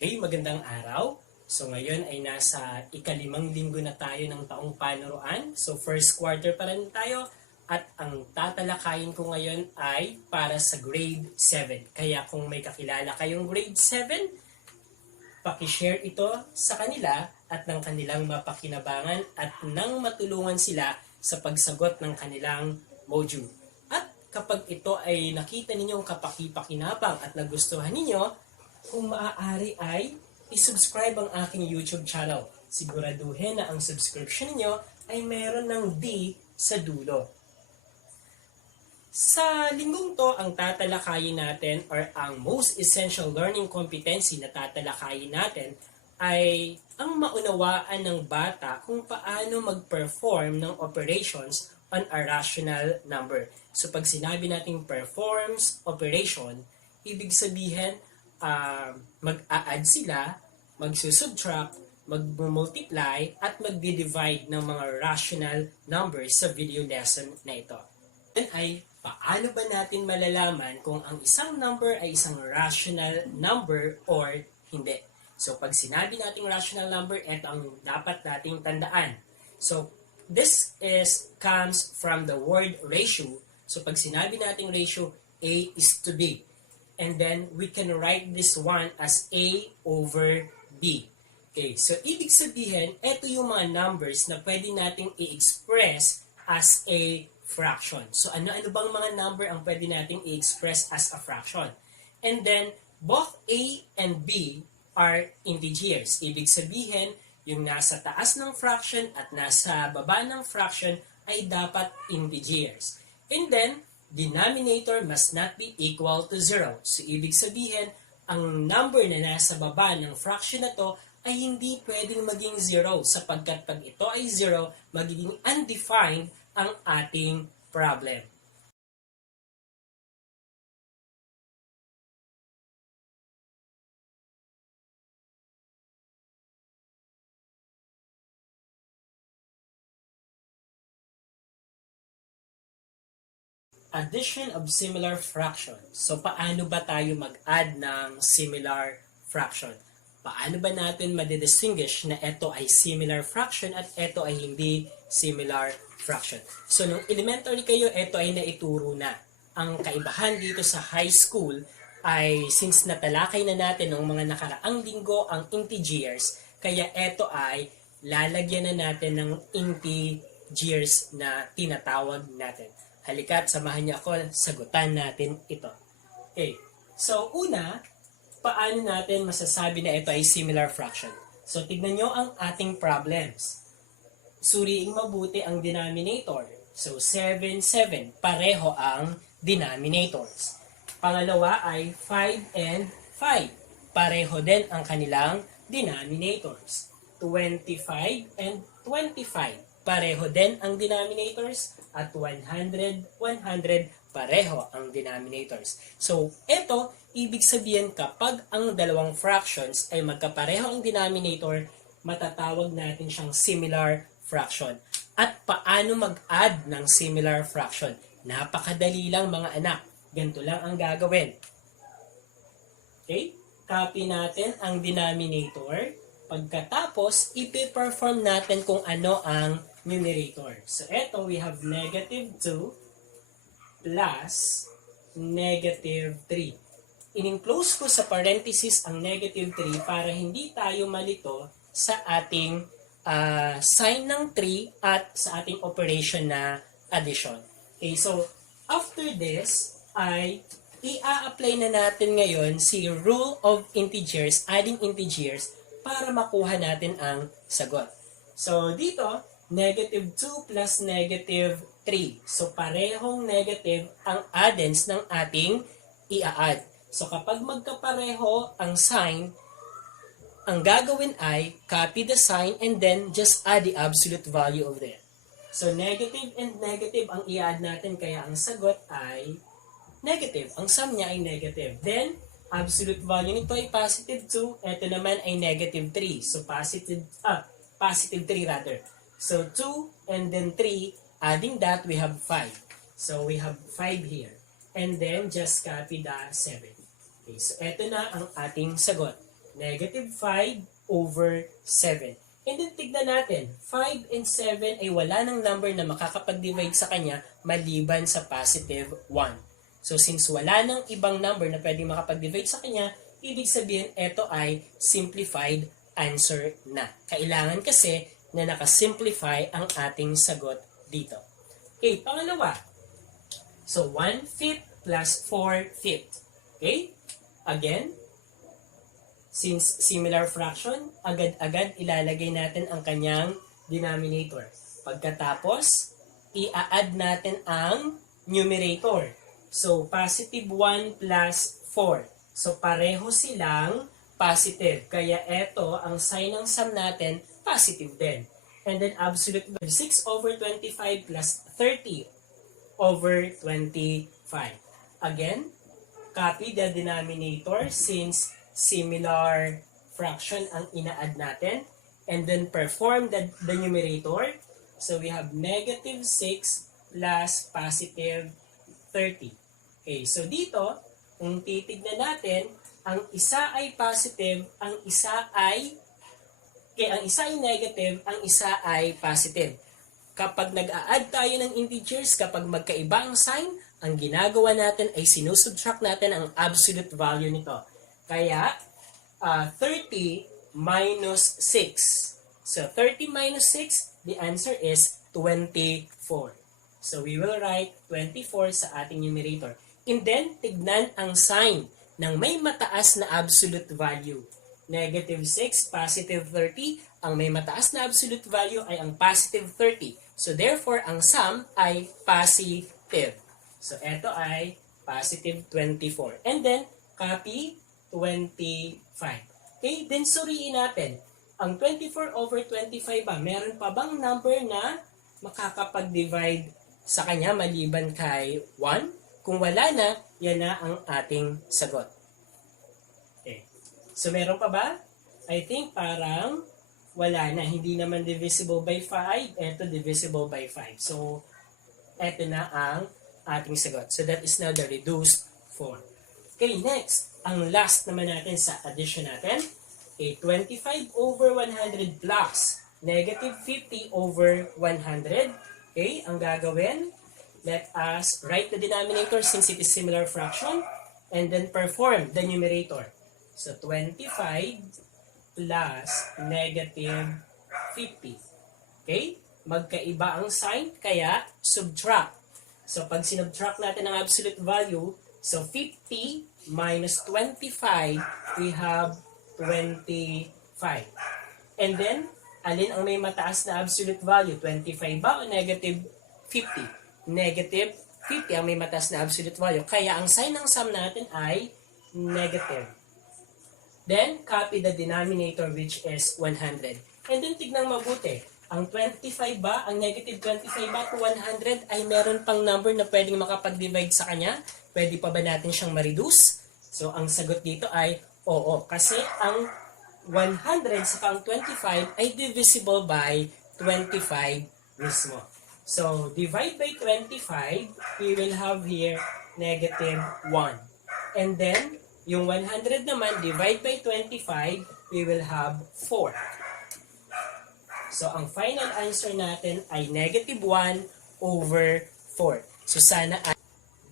Hey, magandang araw. So ngayon ay nasa ikalimang linggo na tayo ng taong panuruan. So first quarter pa rin tayo at ang tatalakayin ko ngayon ay para sa grade 7. Kaya kung may kakilala kayong grade 7, pakishare ito sa kanila at ng kanilang mapakinabangan at nang matulungan sila sa pagsagot ng kanilang module. At kapag ito ay nakita ninyong kapaki-pakinabang at nagustuhan ninyo, kung maaari ay isubscribe ang aking YouTube channel. Siguraduhin na ang subscription niyo ay meron ng D sa dulo. Sa linggong to, ang tatalakayin natin or ang most essential learning competency na tatalakayin natin ay ang maunawaan ng bata kung paano mag-perform ng operations on a rational number. So pag sinabi natin performs operation, ibig sabihin mag-a-add sila, magsusubtract, mag-multiply, at mag-divide ng mga rational numbers sa video lesson na ito. Then ay, paano ba natin malalaman kung ang isang number ay isang rational number or hindi? So, pag sinabi nating rational number, ito ang dapat nating tandaan. So, this comes from the word ratio. So, pag sinabi nating ratio, A is to B. And then, we can write this one as A over B. Okay, so ibig sabihin, ito yung mga numbers na pwede nating i-express as a fraction. So ano-ano bang mga number ang pwede nating i-express as a fraction? And then, both A and B are integers. Ibig sabihin, yung nasa taas ng fraction at nasa baba ng fraction ay dapat integers. And then, denominator must not be equal to 0. So, ibig sabihin, ang number na nasa baba ng fraction na to ay hindi pwedeng maging 0 sapagkat pag ito ay 0, magiging undefined ang ating problem. Addition of similar fractions. So, paano ba tayo mag-add ng similar fraction? Paano ba natin madidistinguish na ito ay similar fraction at ito ay hindi similar fraction? So, nung elementary kayo, ito ay naituro na. Ang kaibahan dito sa high school ay since natalakay na natin ng mga nakaraang linggo ang integers, kaya ito ay lalagyan na natin ng integers na tinatawag natin. Halika't samahan niyo ako, sagutan natin ito. Okay, so una, paano natin masasabi na ito ay similar fraction? So tignan nyo ang ating problems. Suriing mabuti ang denominator. So 7, 7, pareho ang denominators. Pangalawa ay 5 and 5, pareho din ang kanilang denominators. 25 and 25, pareho din ang denominators. At 100, 100, pareho ang denominators. So, ito, ibig sabihin kapag ang dalawang fractions ay magkapareho ang denominator, matatawag natin siyang similar fraction. At paano mag-add ng similar fraction? Napakadali lang mga anak. Ganito lang ang gagawin. Okay? Copy natin ang denominator. Pagkatapos, ipi-perform natin kung ano ang numerator. So, ito, we have negative 2 plus negative 3. In-enclose ko sa parenthesis ang negative 3 para hindi tayo malito sa ating sign ng 3 at sa ating operation na addition. Okay, so, after this, ay i-apply na natin ngayon si rule of integers, adding integers, para makuha natin ang sagot. So, dito, negative 2 plus negative 3. So, parehong negative ang addends ng ating i-add. So, kapag magkapareho ang sign, ang gagawin ay copy the sign and then just add the absolute value of it. So, negative and negative ang i-add natin, kaya ang sagot ay negative. Ang sum niya ay negative. Then, absolute value nito ay positive 2. Ito naman ay negative 3. So, positive 3 rather. So, 2 and then 3, adding that, we have 5. So, we have 5 here. And then, just copy the 7. Okay, so, eto na ang ating sagot. Negative 5 over 7. And then tignan natin, 5 and 7 ay wala ng number na makakapag-divide sa kanya maliban sa positive 1. So since wala ng ibang number na pwedeng makapag-divide sa kanya, ibig sabihin ito ay simplified answer na. Kailangan kasi na nakasimplify ang ating sagot dito. Okay, pangalawa. So 1/5 plus 4/5. Okay? Again, since similar fraction, agad-agad ilalagay natin ang kanyang denominator. Pagkatapos, i-add natin ang numerator. So, positive 1 plus 4. So, pareho silang positive. Kaya ito, ang sign ng sum natin, positive din. And then, absolute value, 6 over 25 plus 30 over 25. Again, copy the denominator since similar fraction ang ina-add natin. And then, perform the numerator. So, we have negative 6 plus positive 30. Okay, so dito, kung titignan natin, ang isa ay positive, ang isa ay negative, ang isa ay positive. Kapag nag-a-add tayo ng integers, kapag magkaiba ang sign, ang ginagawa natin ay sinusubtract natin ang absolute value nito. Kaya, 30 minus 6. So, 30 minus 6, the answer is 24. So, we will write 24 sa ating numerator. And then, tignan ang sign ng may mataas na absolute value. Negative 6, positive 30. Ang may mataas na absolute value ay ang positive 30. So, therefore, ang sum ay positive. So, ito ay positive 24. And then, copy 25. Okay, then suriin natin. Ang 24 over 25 ba, meron pa bang number na makakapag-divide sa kanya maliban kay 1? Kung wala na, yan na ang ating sagot. Okay. So, meron pa ba? I think parang wala na. Hindi naman divisible by 5. Ito divisible by 5. So, ito na ang ating sagot. So, that is now the reduced form. Okay, next. Ang last naman natin sa addition natin. Okay, 25 over 100 plus negative 50 over 100. Okay, ang gagawin, let us write the denominator since it is similar fraction and then perform the numerator. So, 25 plus negative 50. Okay? Magkaiba ang sign, kaya subtract. So, pag sinubtract natin ang absolute value, so 50 minus 25, we have 25. And then, alin ang may mataas na absolute value? 25 ba o negative 50? Negative 50 ang may mataas na absolute value. Kaya ang sign ng sum natin ay negative. Then, copy the denominator which is 100. And then, tignan mabuti. Ang 25 ba, ang negative 25 ba to 100 ay meron pang number na pwedeng makapag-divide sa kanya? Pwede pa ba natin siyang ma-reduce? So, ang sagot dito ay oo. Kasi ang 100 sa ang 25 ay divisible by 25 mismo. So, divide by 25, we will have here negative 1. And then, yung 100 naman, divide by 25, we will have 4. So, ang final answer natin ay negative 1 over 4. So, sana ay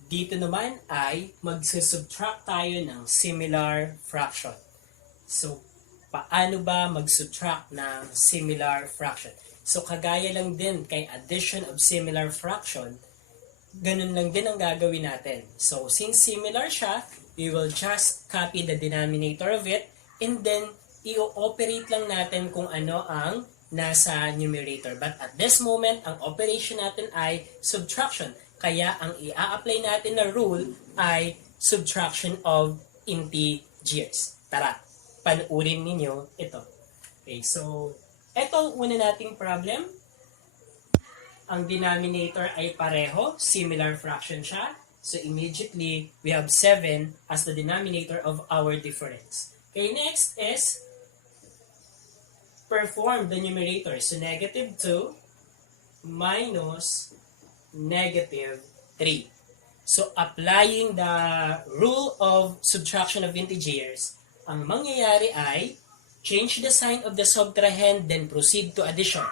dito naman ay magsusubtract tayo ng similar fraction. So, paano ba mag-subtract ng similar fraction? So, kagaya lang din kay addition of similar fraction, ganun lang din ang gagawin natin. So, since similar siya, we will just copy the denominator of it and then i-operate lang natin kung ano ang nasa numerator. But at this moment, ang operation natin ay subtraction. Kaya ang i-apply natin na rule ay subtraction of integers. Tara, panuurin ninyo ito. Okay, so ito una nating problem. Ang denominator ay pareho, similar fraction siya. So immediately, we have 7 as the denominator of our difference. Okay, next is perform the numerator. So negative 2 minus negative 3. So applying the rule of subtraction of integers, ang mangyayari ay change the sign of the subtrahend, then proceed to addition.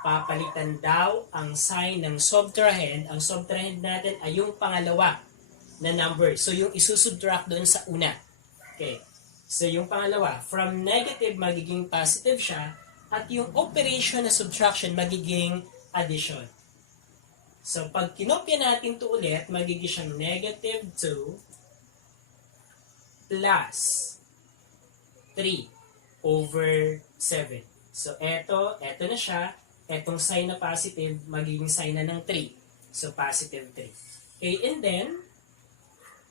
Papalitan daw ang sign ng subtrahend. Ang subtrahend natin ay yung pangalawa na number. So, yung isusubtract doon sa una. Okay. So, yung pangalawa, from negative, magiging positive siya. At yung operation na subtraction, magiging addition. So, pag kinopya natin ito ulit, magiging siyang negative 2 plus 3 over 7. So, eto na siya. Etong sign na positive, magiging sign na ng 3. So, positive 3. Okay, and then,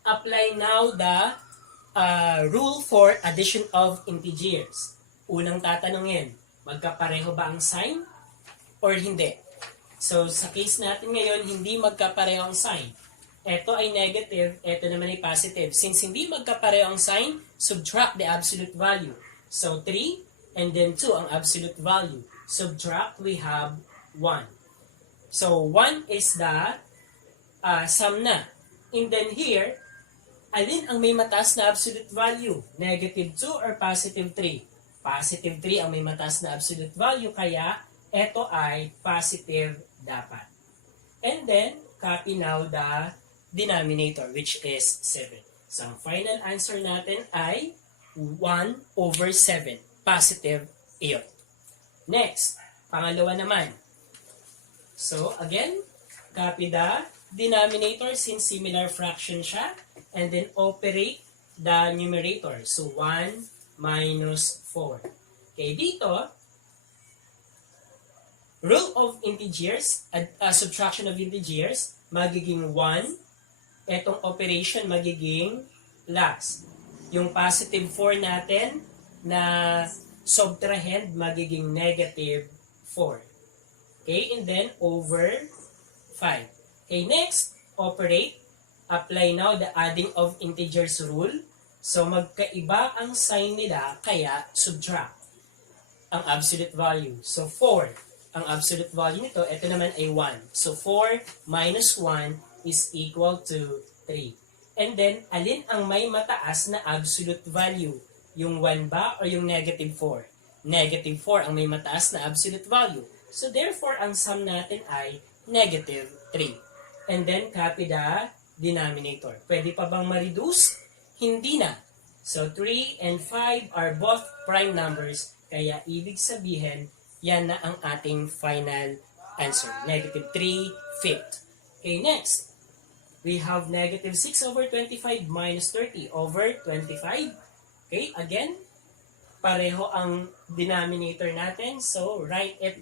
apply now the rule for addition of integers. Unang tatanungin, magkapareho ba ang sign or hindi? So, sa case natin ngayon, hindi magkapareho ang sign. Ito ay negative, ito naman ay positive. Since hindi magkapareho ang sign, subtract the absolute value. So, 3 and then 2 ang absolute value. Subtract, we have 1. So, 1 is the sum na. And then here, alin ang may mataas na absolute value? Negative 2 or positive 3? Positive 3 ang may mataas na absolute value, kaya ito ay positive dapat. And then, copy now the denominator, which is 7. So, ang final answer natin ay 1 over 7. Positive iyon. Next, pangalawa naman. So, again, copy the denominator since similar fraction siya. And then, operate the numerator. So, 1 minus 4. Okay, dito, rule of integers, subtraction of integers, magiging 1. Etong operation magiging plus. Yung positive 4 natin na subtrahend magiging negative 4. Okay, and then over 5. Okay, next, operate. Apply now the adding of integers rule. So, magkaiba ang sign nila, kaya subtract ang absolute value. So, 4. Ang absolute value nito, ito naman ay 1. So, 4 minus 1 is equal to 3. And then, alin ang may mataas na absolute value? Yung 1 ba o yung negative 4? Negative 4 ang may mataas na absolute value. So, therefore, ang sum natin ay negative 3. And then, copy the denominator. Pwede pa bang ma-reduce? Hindi na. So, 3 and 5 are both prime numbers. Kaya, ibig sabihin, yan na ang ating final answer. Negative 3/5. Okay, next. We have negative 6 over 25 minus 30 over 25. Okay, again, pareho ang denominator natin. So, write it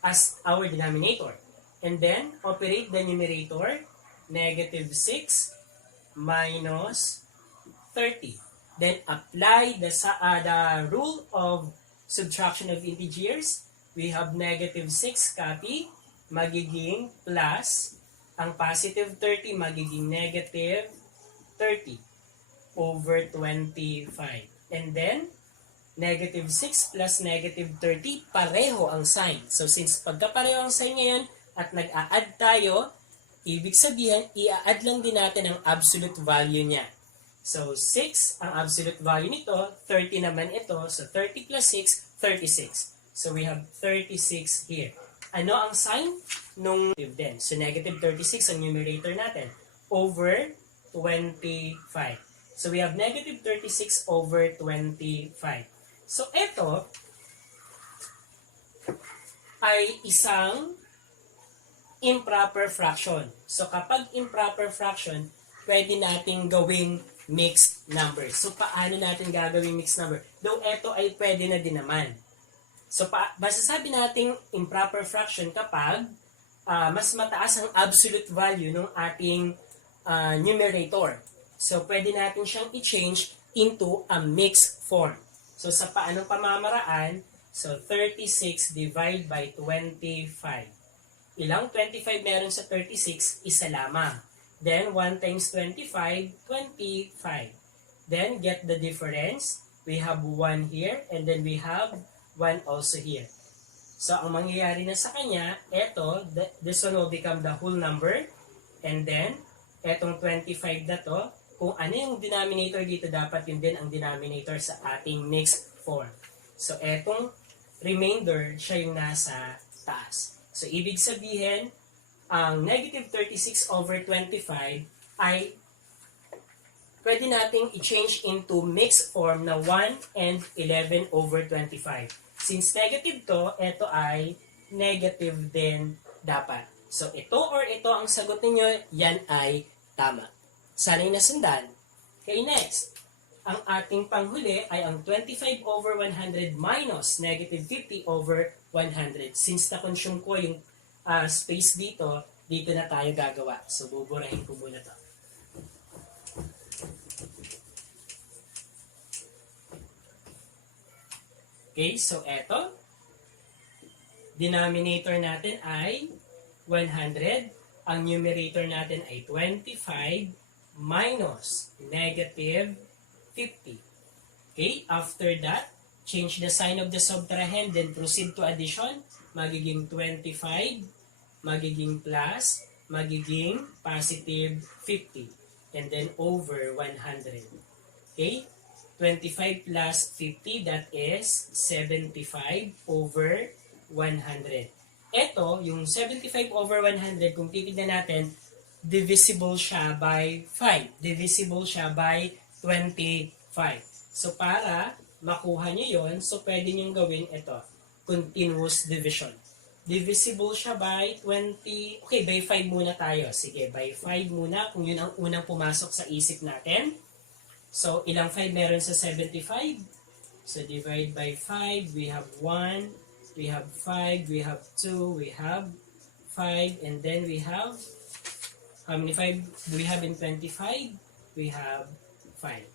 as our denominator. And then, operate the numerator. Negative 6 minus 30. Then, apply the rule of subtraction of integers. We have negative 6, copy, magiging plus. Ang positive 30 magiging negative 30 over 25. And then, negative 6 plus negative 30, pareho ang sign. So, since pagkapareho ang sign ngayon at nag-a-add tayo, ibig sabihin, i-a-add lang din natin ang absolute value niya. So, 6 ang absolute value nito, 30 naman ito. So, 30 plus 6, 36. So, we have 36 here. Ano ang sign? Nung negative din. So, negative 36 ang numerator natin over 25. So, we have negative 36 over 25. So, ito ay isang improper fraction. So, kapag improper fraction, pwede nating gawing mixed number. So, paano natin gagawing mixed number? Though, ito ay pwede na din naman. So, masasabi nating improper fraction kapag mas mataas ang absolute value ng ating numerator. So, pwede natin siyang i-change into a mixed form. So, sa paanong pamamaraan? So, 36 divided by 25. Ilang 25 meron sa 36? Isa lamang. Then, 1 times 25, 25. Then, get the difference. We have 1 here, and then we have 1 also here. So, ang mangyayari na sa kanya, eto, this one will become the whole number. And then, etong 25 na to, kung ano yung denominator dito, dapat yun din ang denominator sa ating mixed form. So, etong remainder, siya yung nasa taas. So, ibig sabihin, ang negative 36 over 25 ay pwede nating i-change into mixed form na 1 and 11 over 25. Since negative to, ito ay negative din dapat. So, ito or ito ang sagot ninyo, yan ay tama. Sana'y nasundan. Okay, next. Ang ating panghuli ay ang 25 over 100 minus negative 50 over 100. Since na-consume ko yung space dito, dito na tayo gagawa. So, buburahin ko muna to. Okay, so eto. Denominator natin ay 100. Ang numerator natin ay 25 minus negative 50. Okay, after that, change the sign of the subtrahend, then proceed to addition. Magiging 25, magiging plus, magiging positive 50. And then over 100. Okay, 25 plus 50, that is 75 over 100. Ito, yung 75 over 100, kung titignan natin, divisible siya by 5. Divisible siya by 25. So, para makuha nyo yon, so pwede nyo gawin ito, continuous division. Divisible siya by 20, okay, by 5 muna tayo. Sige, by 5 muna, kung yun ang unang pumasok sa isip natin. So, ilang 5 meron sa 75? So, divide by 5, we have 1, we have 5, we have 2, we have 5, and then we have, how many 5 do we have in 25? We have 5.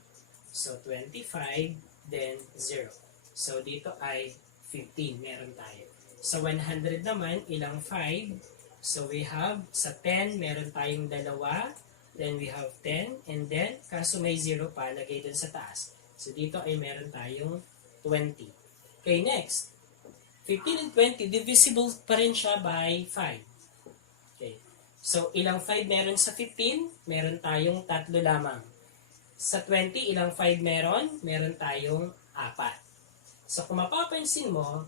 So, 25, then 0. So, dito ay 15, meron tayo. Sa 100 naman, ilang 5? So, we have, sa 10, meron tayong dalawa. Then we have 10, and then, kaso may 0 pa, lagay dun sa taas. So, dito ay meron tayong 20. Okay, next. 15 and 20, divisible pa rin siya by 5. Okay. So, ilang 5 meron sa 15? Meron tayong 3 lamang. Sa 20, ilang 5 meron? Meron tayong 4. So, kung mapapansin mo,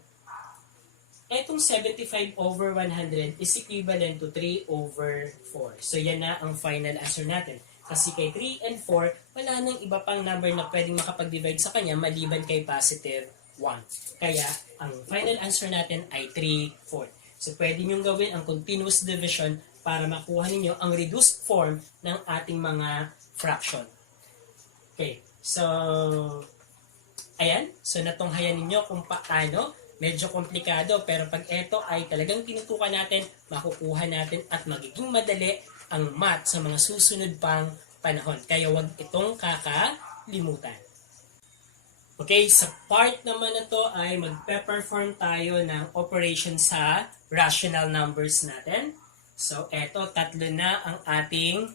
etong 75 over 100 is equivalent to 3 over 4. So, yan na ang final answer natin. Kasi kay 3 and 4, wala nang iba pang number na pwedeng makapag-divide sa kanya maliban kay positive 1. Kaya, ang final answer natin ay 3, 4. So, pwede nyo gawin ang continuous division para makuha ninyo ang reduced form ng ating mga fraction. Okay. So, ayan. So, natunghayan ninyo kung paano. Medyo komplikado, pero pag ito ay talagang tinutukan natin, makukuha natin at magiging madali ang math sa mga susunod pang panahon. Kaya wag itong kakalimutan. Okay, sa part naman na to ay magpe-perform tayo ng operation sa rational numbers natin. So, eto, 3 na ang ating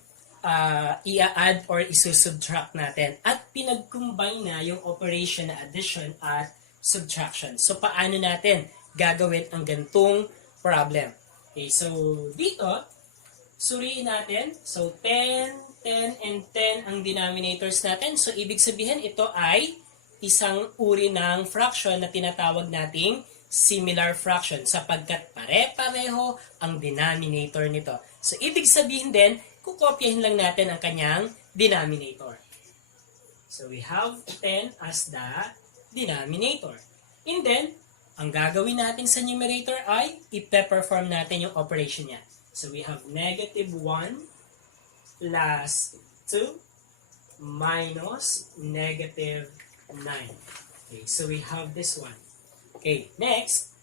i-add or isusubtract natin. At pinag-combine na yung operation na addition at subtraction. So, paano natin gagawin ang gantong problem? Okay, so, dito, suriin natin. So, 10, 10, and 10 ang denominators natin. So, ibig sabihin, ito ay isang uri ng fraction na tinatawag nating similar fraction sapagkat pare-pareho ang denominator nito. So, ibig sabihin din, kukopyahin lang natin ang kanyang denominator. So, we have 10 as the denominator. And then, ang gagawin natin sa numerator ay ipe-perform natin yung operation niya. So, we have negative 1 plus 2 minus negative 9. Okay, so we have this one. Okay, next,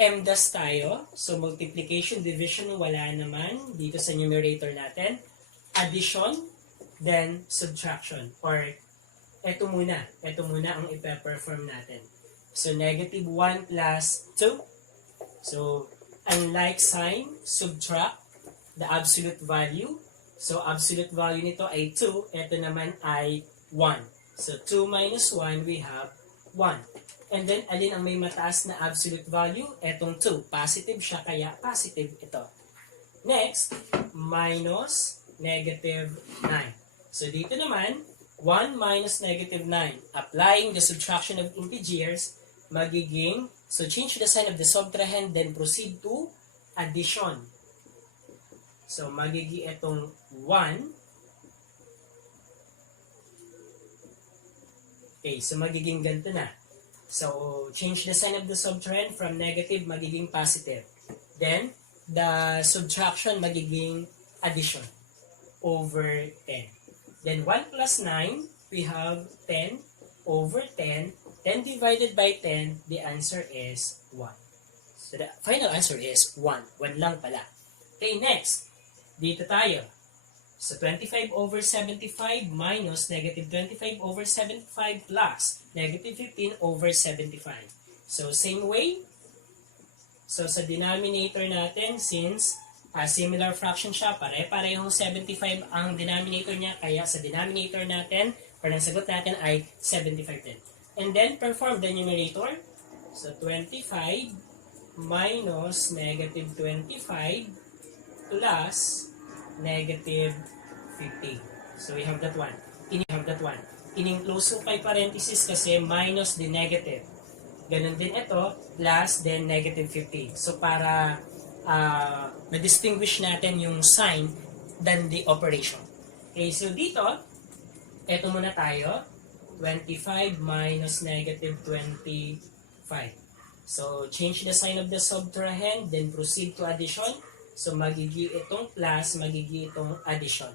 M-das tayo. So, multiplication, division, wala naman dito sa numerator natin. Addition, then subtraction, or ito muna ang ipe-perform natin. So, negative 1 plus 2. So, unlike sign, subtract the absolute value. So, absolute value nito ay 2. Ito naman ay 1. So, 2 minus 1, we have 1. And then, alin ang may mataas na absolute value? Etong 2. Positive siya, kaya positive ito. Next, minus negative 9. So dito naman, 1 minus negative 9. Applying the subtraction of integers, magiging, so change the sign of the subtrahend, then proceed to addition. So magiging itong 1. Okay, so magiging ganito na. So change the sign of the subtrahend from negative, magiging positive. Then, the subtraction magiging addition over 10. Then 1 plus 9, we have 10 over 10. 10 divided by 10, the answer is 1. So the final answer is 1. 1 lang pala. Okay, next. Dito tayo. So 25 over 75 minus negative 25 over 75 plus negative 15 over 75. So same way. So sa denominator natin, since similar fraction siya, pare-parehong 75 ang denominator niya, kaya sa denominator natin, or ang sagot natin ay 75 din. And then, perform the numerator. So, 25 minus negative 25 plus negative 15. So, we have that one. In-close ko kay parenthesis kasi minus the negative. Ganon din ito, plus then negative 15. So, para na-distinguish natin yung sign than the operation. Okay, so dito, eto muna tayo, 25 minus negative 25. So, change the sign of the subtrahend, then proceed to addition. So, magiging itong plus, magiging itong addition.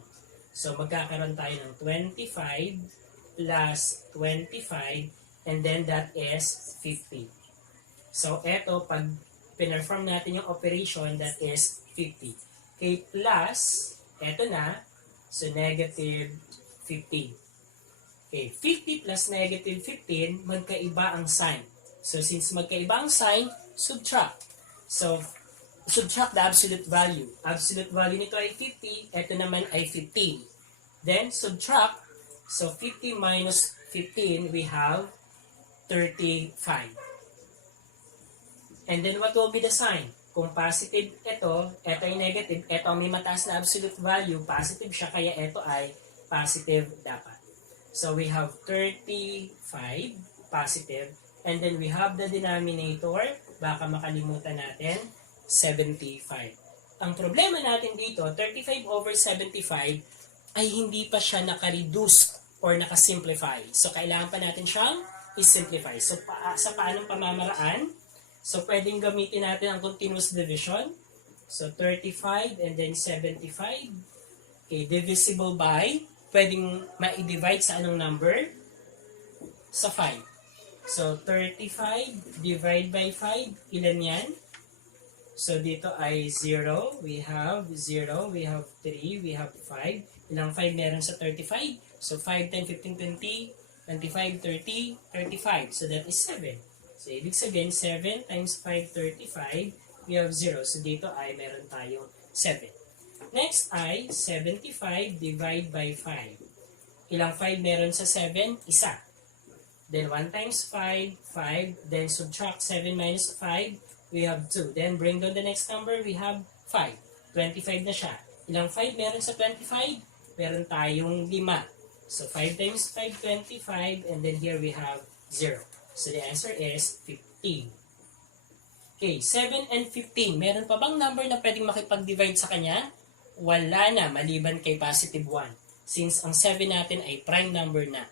So, magkakaroon tayo ng 25 plus 25, and then that is 50. So, eto, pag pinerform natin yung operation, that is 50. Okay, plus, eto na, so negative 15. Okay, 50 plus negative 15, magkaiba ang sign. So, since magkaiba ang sign, subtract. So, subtract the absolute value. Absolute value nito ay 50, eto naman ay 15. Then, subtract, so 50 minus 15, we have 35. And then what will be the sign? Kung positive ito ay negative, ito ang may mataas na absolute value, positive siya, kaya ito ay positive dapat. So we have 35 positive, and then we have the denominator, baka makalimutan natin, 75. Ang problema natin dito, 35 over 75, ay hindi pa siya naka-reduce or naka-simplify. So kailangan pa natin siyang i-simplify. So sa paanong pamamaraan? So, pwedeng gamitin natin ang continuous division. So, 35 and then 75. Okay, divisible by, pwedeng ma-divide sa anong number? Sa 5. So, 35 divide by 5, ilan yan? So, dito ay 0. We have 0, we have 3, we have 5. Ilang 5 meron sa 35? So, 5, 10, 15, 20, 25, 30, 35. So, that is 7. So, ibig sabihin, 7 times 5, 35, we have 0. So, dito ay meron tayong 7. Next ay 75 divide by 5. Ilang 5 meron sa 7? Isa. Then 1 times 5, 5. Then subtract 7 minus 5, we have 2. Then bring down the next number, we have 5. 25 na siya. Ilang 5 meron sa 25? Meron tayong 5. So 5 times 5, 25. And then here we have 0. So the answer is 15. Okay, 7 and 15. Meron pa bang number na pwedeng makipag-divide sa kanya? Wala na, maliban kay positive 1. Since ang 7 natin ay prime number na.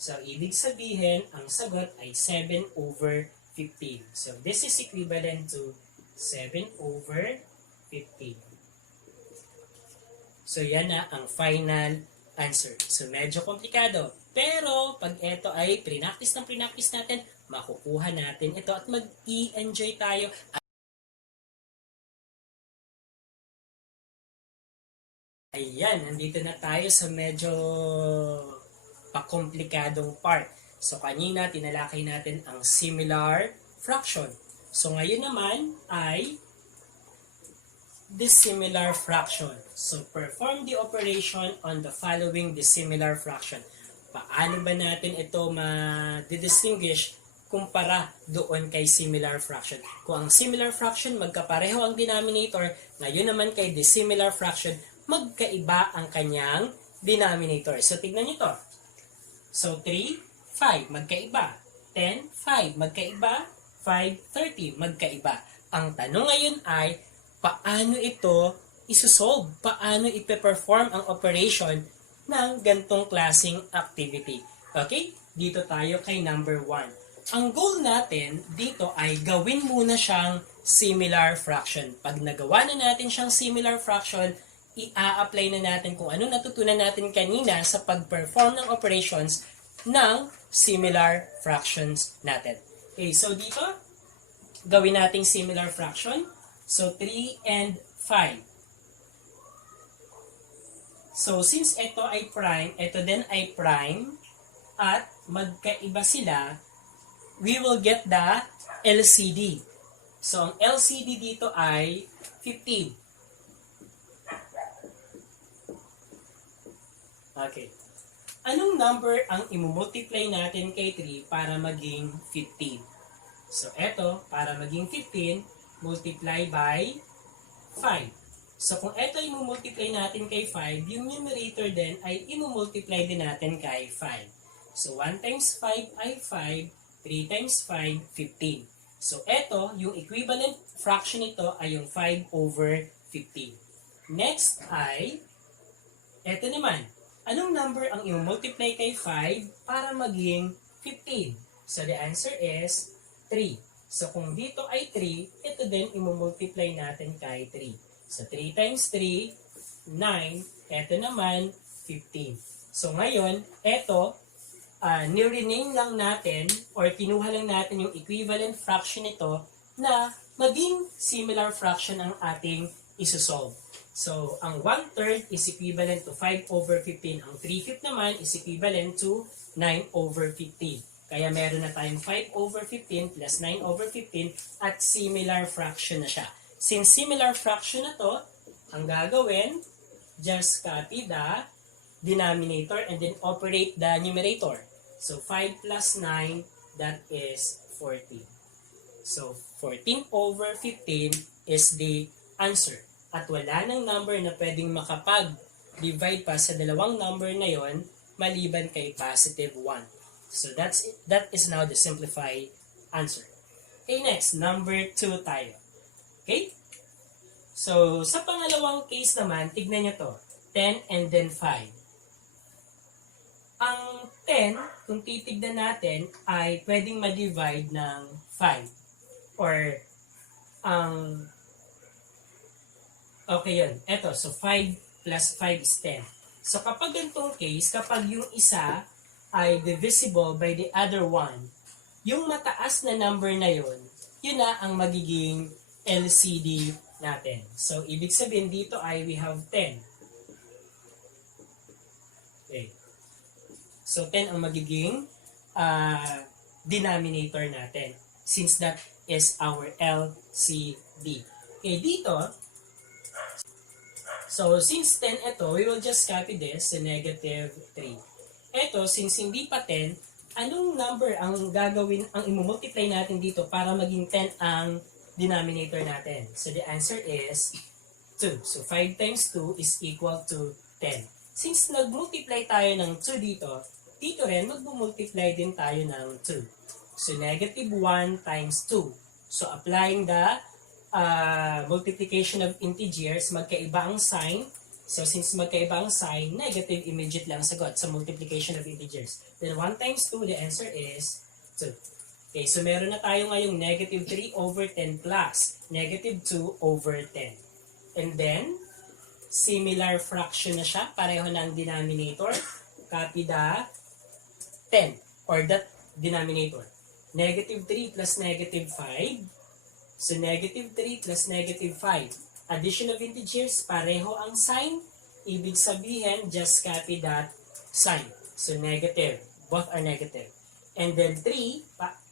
So, ibig sabihin, ang sagot ay 7 over 15. So, this is equivalent to 7 over 15. So, yan na ang final answer. So, medyo komplikado. Pero, pag ito ay pre-practice natin, makukuha natin ito at mag-i-enjoy tayo. Ayan, nandito na tayo sa medyo pakomplikadong part. So, kanina, tinalakay natin ang similar fraction. So, ngayon naman ay dissimilar fraction. So, perform the operation on the following dissimilar fraction. Paano ba natin ito ma-distinguish kumpara doon kay similar fraction? Kung ang similar fraction, magkapareho ang denominator, ngayon naman kay dissimilar fraction, magkaiba ang kanyang denominator. So, tignan nyo to. So, 3, 5, magkaiba. 10, 5, magkaiba. 5, 30, magkaiba. Ang tanong ngayon ay, paano ito isusolve? Paano ipe-perform ang operation ng gantong klaseng activity? Okay? Dito tayo kay number 1. Ang goal natin dito ay gawin muna siyang similar fraction. Pag nagawa na natin siyang similar fraction, i-apply na natin kung ano natutunan natin kanina sa pag-perform ng operations ng similar fractions natin. Okay, so dito, gawin nating similar fraction. So, 3 and 5. So, since ito ay prime, ito din ay prime, at magkaiba sila, we will get the LCD. So, ang LCD dito ay 15. Okay. Anong number ang imumultiply natin kay 3 para maging 15? So, eto, para maging 15, multiply by 5. So, kung eto imumultiply natin kay 5, yung numerator din ay imumultiply din natin kay 5. So, 1 times 5 ay 5, 3 times 5, 15. So, eto, yung equivalent fraction nito ay yung 5 over 15. Next ay, eto naman, anong number ang i-multiply kay 5 para maging 15? So, the answer is 3. So, kung dito ay 3, ito din i-multiply natin kay 3. So, 3 times 3, 9. Ito naman, 15. So, ngayon, ito, ni-rename lang natin or kinuha lang natin yung equivalent fraction nito na maging similar fraction ang ating isosolve. So, ang 1/3 is equivalent to 5 over 15. Ang 3/5 naman is equivalent to 9 over 15. Kaya meron na tayong 5 over 15 plus 9 over 15 at similar fraction na siya. Since similar fraction na to, ang gagawin, just copy the denominator and then operate the numerator. So, 5 plus 9, that is 14. So, 14 over 15 is the answer. At wala nang number na pwedeng makapag-divide pa sa dalawang number na yon maliban kay positive 1. So, that is now the simplified answer. Okay, next, number 2 tayo. Okay? So, sa pangalawang case naman, tignan nyo to. 10 and then 5. Ang 10, kung titignan natin, ay pwedeng ma-divide ng 5. Or, okay yun. Eto, so 5 plus 5 is 10. So, kapag ganitong case, kapag yung isa ay divisible by the other one, yung mataas na number na yun, yun na ang magiging LCD natin. So, ibig sabihin dito ay we have 10. Okay. So, 10 ang magiging denominator natin since that is our LCD. Okay, dito, so since 10 ito, we will just copy this sa negative 3. Ito, since hindi pa 10, anong number ang gagawin, ang imumultiply natin dito para maging 10 ang denominator natin? So, the answer is 2. So, 5 times 2 is equal to 10. Since nag-multiply tayo ng 2 dito, dito rin mag-multiply din tayo ng 2. So, negative 1 times 2. So, applying the multiplication of integers, magkaiba ang sign. So, since magkaiba ang sign, negative immediate lang sagot sa multiplication of integers. Then, 1 times 2, the answer is 2. Okay, so meron na tayo ngayong negative 3 over 10 plus negative 2 over 10. And then, similar fraction na siya. Pareho na ang denominator. Copy the 10 or that denominator. Negative 3 plus negative 5. So, negative 3 plus negative 5. Addition of integers, pareho ang sign. Ibig sabihin, just copy that sign. So, negative. Both are negative. And then 3,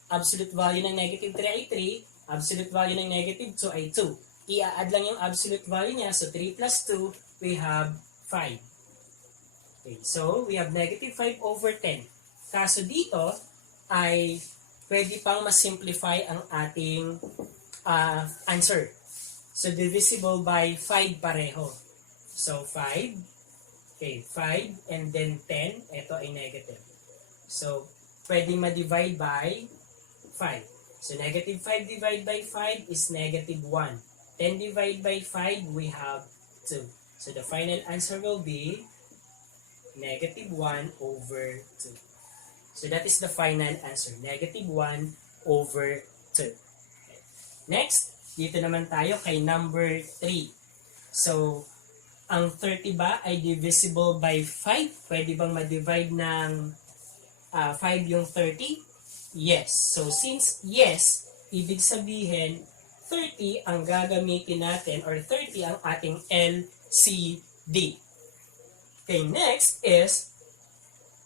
absolute value ng negative 3 ay 3. Absolute value ng negative 2 ay 2. I-add lang yung absolute value niya. So, 3 plus 2, we have 5. Okay, so, we have negative 5 over 10. Kaso dito, ay pwede pang masimplify ang ating answer. So, divisible by 5 pareho. So, 5 Okay, 5 and then 10, ito ay negative. So, pwedeng ma-divide by 5. So, negative 5 divided by 5 is negative 1. 10 divided by 5, we have 2. So, the final answer will be negative 1 over 2. So, that is the final answer. Negative 1 over 2. Okay. Next, dito naman tayo kay number 3. So, ang 30 ba ay divisible by 5? Pwede bang ma-divide ng 5 yung 30? Yes. So, since yes, ibig sabihin 30 ang gagamitin natin or 30 ang ating LCD. Okay, next is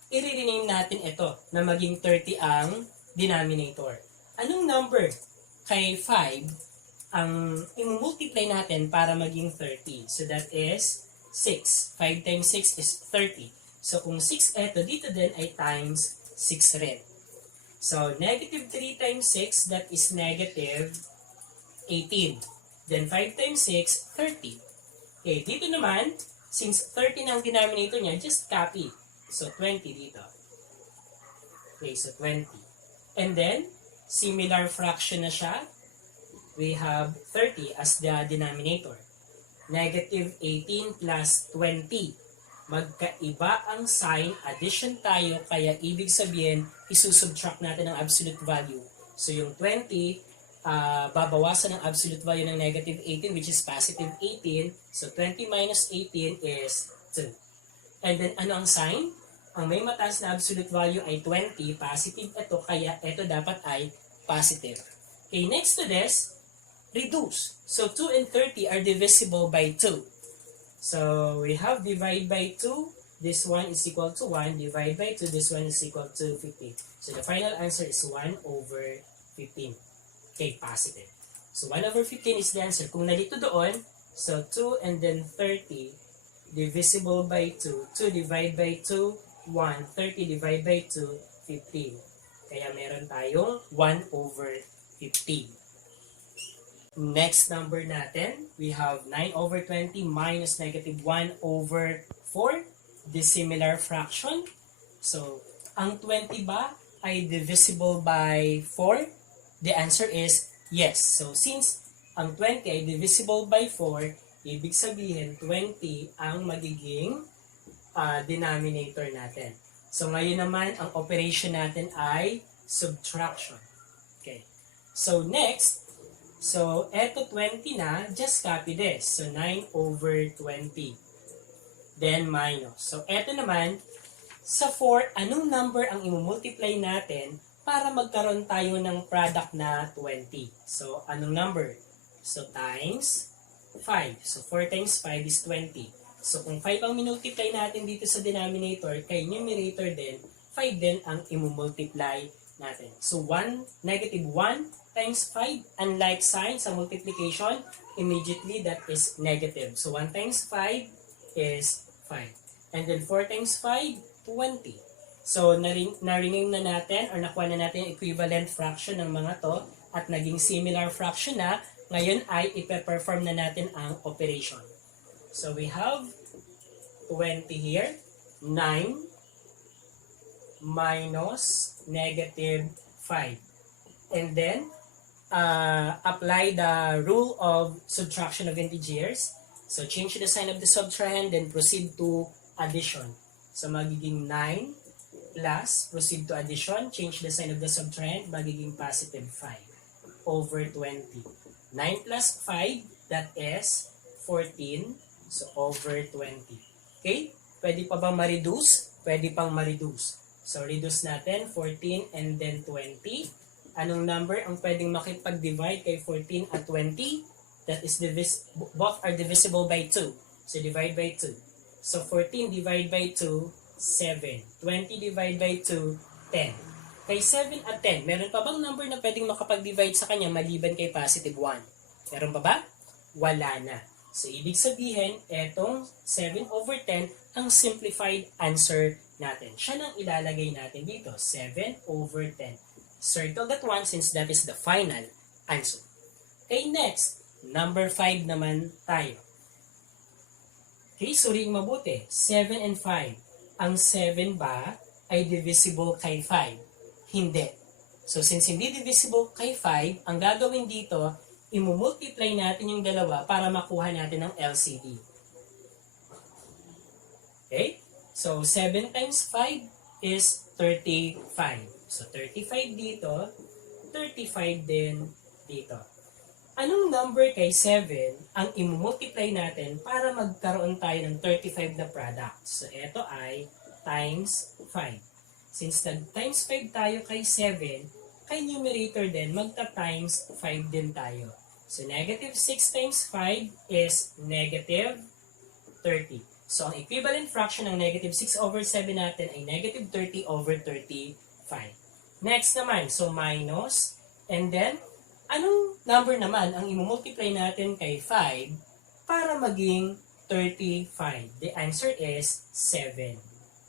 i-rename natin ito na maging 30 ang denominator. Anong number kay 5 ang i-multiply natin para maging 30? So that is 6. 5 times 6 is 30. So kung 6 eto, dito din ay times 6 rin. So negative 3 times 6, that is negative 18. Then 5 times 6, 30. Okay, dito naman, since 30 na ang denominator niya, just copy. So 20 dito. Okay, so 20. And then, similar fraction na siya. We have 30 as the denominator. Negative 18 plus 20. Magkaiba ang sign, addition tayo, kaya ibig sabihin, isusubtract natin ang absolute value. So yung 20, babawasan ang absolute value ng negative 18, which is positive 18. So 20 minus 18 is 2. And then ano ang sign? Ang may mataas na absolute value ay 20, positive ito, kaya ito dapat ay positive. Okay, next to this, reduce. So 2 and 30 are divisible by 2. So we have divide by 2. This one is equal to 1. Divide by 2. This one is equal to 15. So the final answer is 1 over 15. Okay, positive. So 1 over 15 is the answer. Kung nalito doon, so 2 and then 30 divisible by 2. 2 divide by 2, 1. 30 divide by 2, 15. Kaya meron tayong 1 over 15. Next number natin, we have 9 over 20 minus negative 1 over 4, dissimilar fraction. So, ang 20 ba ay divisible by 4? The answer is yes. So, since ang 20 ay divisible by 4, ibig sabihin 20 ang magiging denominator natin. So, ngayon naman, ang operation natin ay subtraction. Okay. So, next, so, eto 20 na, just copy this. So, 9 over 20. Then, minus. So, eto naman, sa 4, anong number ang imumultiply natin para magkaroon tayo ng product na 20? So, anong number? So, times 5. So, 4 times 5 is 20. So, kung 5 ang minultiply natin dito sa denominator, kay numerator din, 5 din ang imumultiply natin. So, negative 1 times 5, unlike sign sa multiplication, immediately that is negative. So 1 times 5 is 5. And then 4 times 5, 20. So na-rename na natin or nakuha na natin yung equivalent fraction ng mga to at naging similar fraction na. Ngayon ay ipe-perform na natin ang operation. So we have 20 here, 9 minus negative 5. And then, apply the rule of subtraction of integers. So, change the sign of the subtrahend, then proceed to addition. So, magiging 9 plus, proceed to addition, change the sign of the subtrahend, magiging positive 5 over 20. 9 plus 5, that is 14, so over 20. Okay? Pwede pa bang ma-reduce? Pwede pang ma-reduce. So, reduce natin, 14 and then 20. Anong number ang pwedeng makipag-divide kay 14 at 20? That is, both are divisible by 2. So, divide by 2. So, 14 divide by 2, 7. 20 divide by 2, 10. Kay 7 at 10, meron pa bang number na pwedeng makapag-divide sa kanya maliban kay positive 1? Meron pa ba? Wala na. So, ibig sabihin, etong 7 over 10 ang simplified answer natin. Siya nang ilalagay natin dito, 7 over 10. Circle that one since that is the final answer. Okay, next, number 5 naman tayo. Okay, suriing mabuti. 7 and 5. Ang 7 ba ay divisible kay 5? Hindi. So, since hindi divisible kay 5, ang gagawin dito, imumultiply natin yung dalawa para makuha natin ang LCD. Okay? So, 7 times 5 is 35. So, 35 dito, 35 din dito. Anong number kay 7 ang imumultiply natin para magkaroon tayo ng 35 na product? So, ito ay times 5. Since nag-times 5 tayo kay 7, kay numerator din, magta-times 5 din tayo. So, negative 6 times 5 is negative 30. So, ang equivalent fraction ng negative 6 over 7 natin ay negative 30 over 35. Next naman, so minus, and then, anong number naman ang imumultiply natin kay 5 para maging 35? The answer is 7.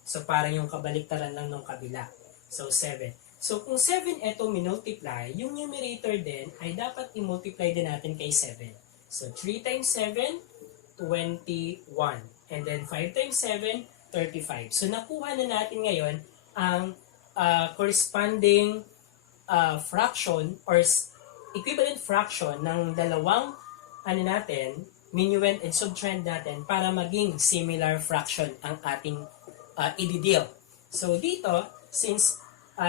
So, parang yung kabaliktaran lang ng kabila. So, 7. So, kung 7 ito minultiply, yung numerator din ay dapat i-multiply din natin kay 7. So, 3 times 7, 21. And then, 5 times 7, 35. So, nakuha na natin ngayon ang corresponding fraction or equivalent fraction ng dalawang minuend and subtrahend natin para maging similar fraction ang ating i-deal. So dito, since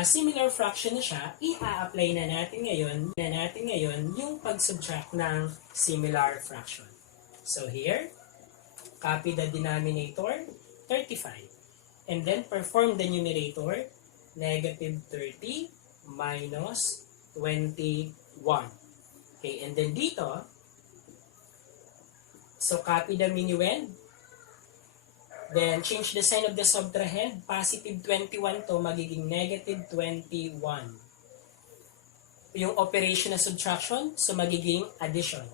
similar fraction na siya, i-apply na natin ngayon yung pag-subtract ng similar fraction. So here, copy the denominator, 35. And then perform the numerator, negative 30 minus 21. Okay, and then dito, so copy the minuend, then change the sign of the subtrahend, positive 21 to, magiging negative 21. Yung operation na subtraction, so magiging addition.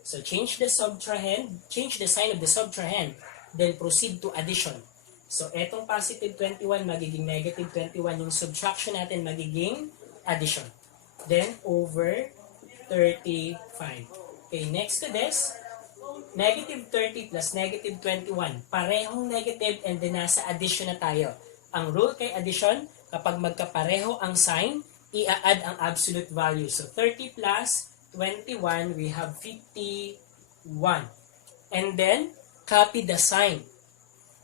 So change the subtrahend, change the sign of the subtrahend, then proceed to addition. So etong positive 21 magiging negative 21, yung subtraction natin magiging addition. Then over 35. Okay, next to this, negative 30 plus negative 21. Parehong negative and then nasa addition na tayo. Ang rule kay addition, kapag magkapareho ang sign, i-add ang absolute value. So 30 plus 21, we have 51. And then, copy the sign.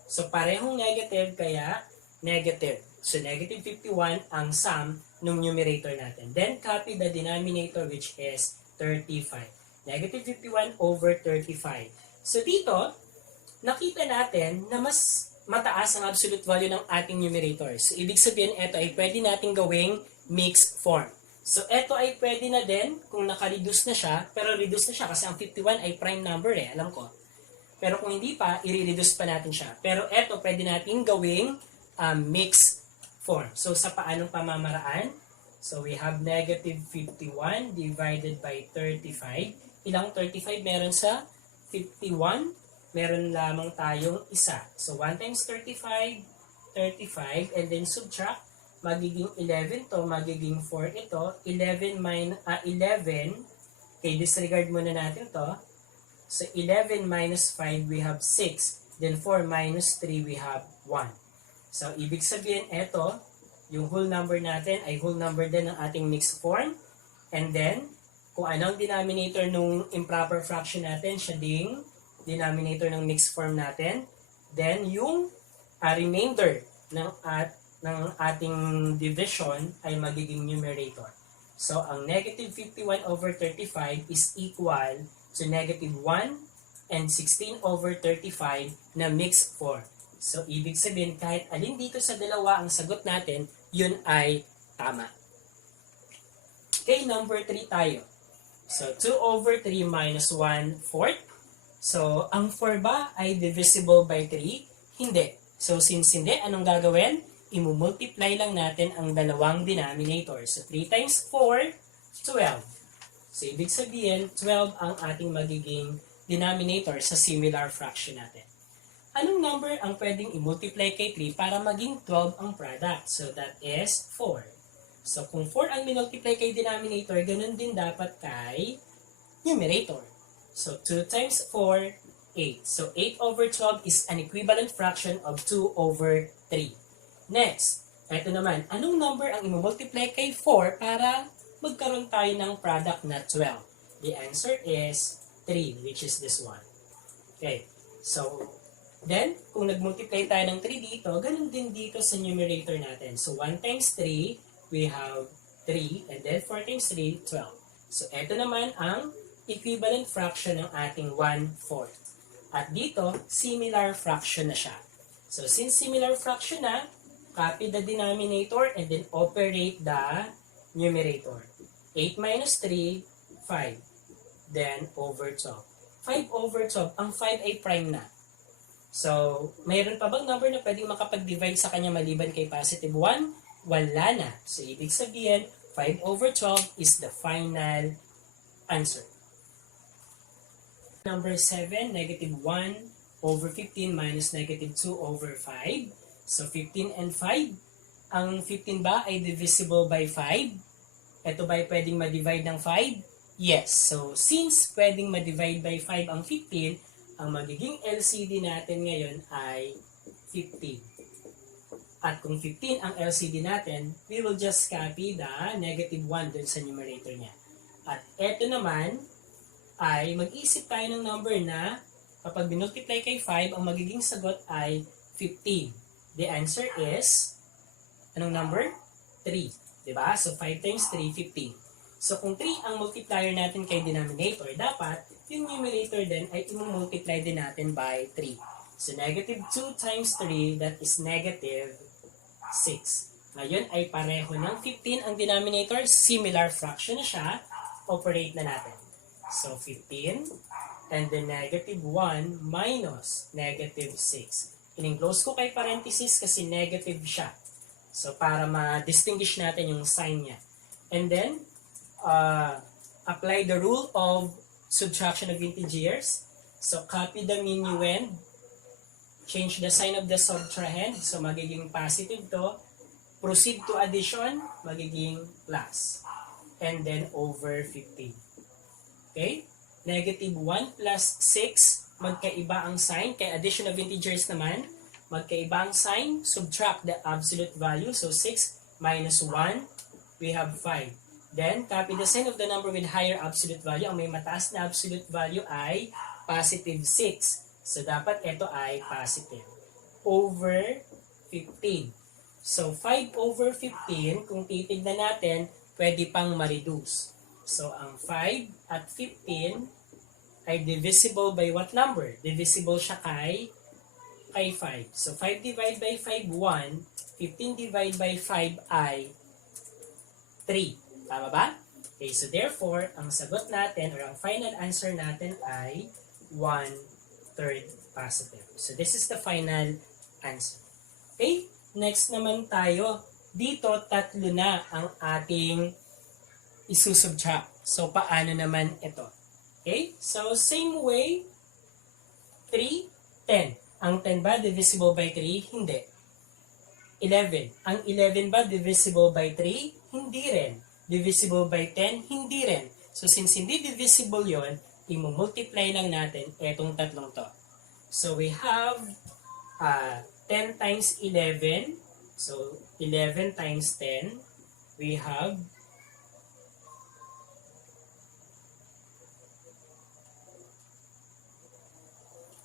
So parehong negative, kaya negative. So negative 51 ang sum ng numerator natin. Then copy the denominator which is 35. Negative 51 over 35. So dito, nakita natin na mas mataas ang absolute value ng ating numerator. So ibig sabihin, ito ay pwede natin gawing mixed form. So ito ay pwede na din kung naka-reduce na siya, pero reduce na siya kasi ang 51 ay prime number alam ko. Pero kung hindi pa, i-reduce pa natin siya. Pero ito pwede natin gawing mixed form. So sa paanong pamamaraan? So we have negative 51 divided by 35. Ilang 35 meron sa 51? Meron lamang tayong isa. So 1 times 35, 35, and then subtract, magiging 11 to, magiging 4 ito. 11, okay, disregard muna natin to. So 11 minus 5, we have 6. Then 4 minus 3, we have 1. So ibig sabihin, ito, yung whole number natin ay whole number din ng ating mixed form. And then, kung anong denominator nung improper fraction natin, siya ding denominator ng mixed form natin. Then, yung remainder ng ating division ay magiging numerator. So, ang negative 51 over 35 is equal to negative 1 and 16 over 35 na mixed form. So, ibig sabihin, kahit alin dito sa dalawa ang sagot natin, yun ay tama. Okay, number 3 tayo. So, 2 over 3 minus 1/4. So, ang 4 ba ay divisible by 3? Hindi. So, since hindi, anong gagawin? Imumultiply lang natin ang dalawang denominator. So, 3 times 4, 12. So, ibig sabihin, 12 ang ating magiging denominator sa similar fraction natin. Anong number ang pwedeng i-multiply kay 3 para maging 12 ang product? So, that is 4. So, kung 4 ang minultiply kay denominator, ganun din dapat kay numerator. So, 2 times 4 8. So 8 over 12 is an equivalent fraction of 2 over 3. Next, ito naman, anong number ang i-multiply kay 4 para magkaroon tayo ng product na 12? The answer is 3, which is this one. Okay, so then, kung nag-multiply tayo ng 3 dito, ganun din dito sa numerator natin. So 1 times 3, we have 3, and then 4 times 3, 12. So ito naman ang equivalent fraction ng ating 1/4. At dito, similar fraction na siya. So since similar fraction na, copy the denominator and then operate the numerator. 8 minus 3, 5. Then over 12. 5 over 12, ang 5 ay prime na. So, mayroon pa bang number na pwedeng makapag-divide sa kanya maliban kay positive 1? Wala na. So, ibig sabihin, 5 over 12 is the final answer. Number 7, negative 1 over 15 minus negative 2 over 5. So, 15 and 5. Ang 15 ba ay divisible by 5? Ito ba ay pwedeng ma-divide ng 5? Yes. So, since pwedeng ma-divide by 5 ang 15, ang magiging LCD natin ngayon ay 15. At kung 15 ang LCD natin, we will just copy the negative 1 dun sa numerator niya. At eto naman, ay mag-isip tayo ng number na kapag binultiply kay 5, ang magiging sagot ay 15. The answer is, anong number? 3. Diba? So 5 times 3, 15. So kung 3 ang multiplier natin kay denominator, dapat yung numerator din ay i-multiply din natin by 3. So negative 2 times 3, that is negative 6. Ngayon ay pareho ng 15 ang denominator, similar fraction na siya, operate na natin. So 15 and then negative 1 minus negative 6. In-enclose ko kay parenthesis kasi negative siya. So para ma-distinguish natin yung sign niya. And then, apply the rule of subtraction of integers. So, copy the minuend. Change the sign of the subtrahend. So, magiging positive to. Proceed to addition. Magiging plus. And then, over 15. Okay? Negative 1 plus 6. Magkaiba ang sign. Kaya addition of integers naman. Magkaiba ang sign. Subtract the absolute value. So, 6 minus 1. We have 5. Then, copy the sign of the number with higher absolute value. Ang may mataas na absolute value ay positive 6. So, dapat ito ay positive. Over 15. So, 5 over 15, kung titignan natin, pwede pang ma-reduce. So, ang 5 at 15 ay divisible by what number? Divisible siya kay 5. So, 5 divided by 5, 1. 15 divided by 5 ay 3. Tama ba? Okay, so therefore, ang sagot natin or ang final answer natin ay 1/3 positive. So this is the final answer. Okay, next naman tayo. Dito, tatlo na ang ating isusubtract. So paano naman ito? Okay, so same way, 3, 10. Ang 10 ba divisible by 3? Hindi. 11. Ang 11 ba divisible by 3? Hindi rin. Divisible by 10? Hindi rin. So, since hindi divisible yon, i-multiply lang natin etong tatlong to. So, we have 10 times 11. So, 11 times 10. We have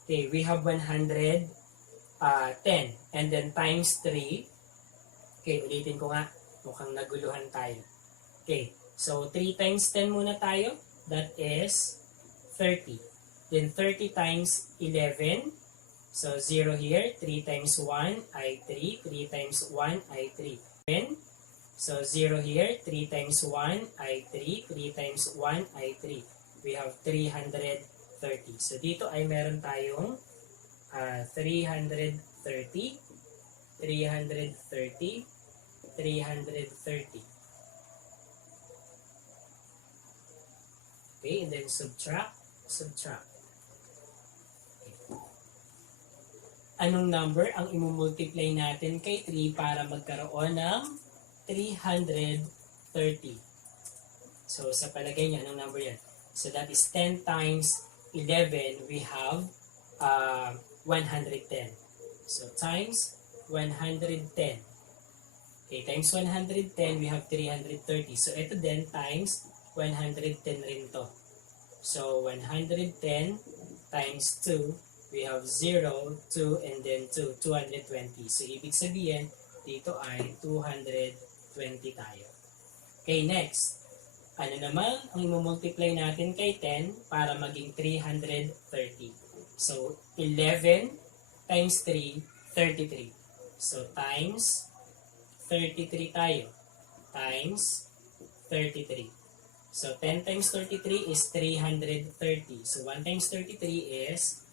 we have 110. And then times 3. Okay, ulitin ko nga. Mukhang naguluhan tayo. Okay, so 3 times 10 muna tayo. That is 30. Then 30 times 11. So 0 here. 3 times 1 ay 3. 3 times 1 ay 3. So 0 here. 3 times 1 ay 3. 3 times 1 ay 3. We have 330. So dito ay meron tayong 330. 330. 330. Okay, and then subtract. Okay. Anong number ang imumultiply natin kay 3 para magkaroon ng 330? So, sa palagay niya, anong number yan? So, that is 10 times 11, we have 110. So, times 110. Okay, times 110, we have 330. So, ito din, times 110 rin to. So, 110 times 2, we have 0, 2, and then 2, 220. So, ibig sabihin, dito ay 220 tayo. Okay, next. Ano naman ang i-multiply natin kay 10 para maging 330? So, 11 times 3, 33. So, times 33 tayo. Times 33. So, 10 times 33 is 330. So, 1 times 33 is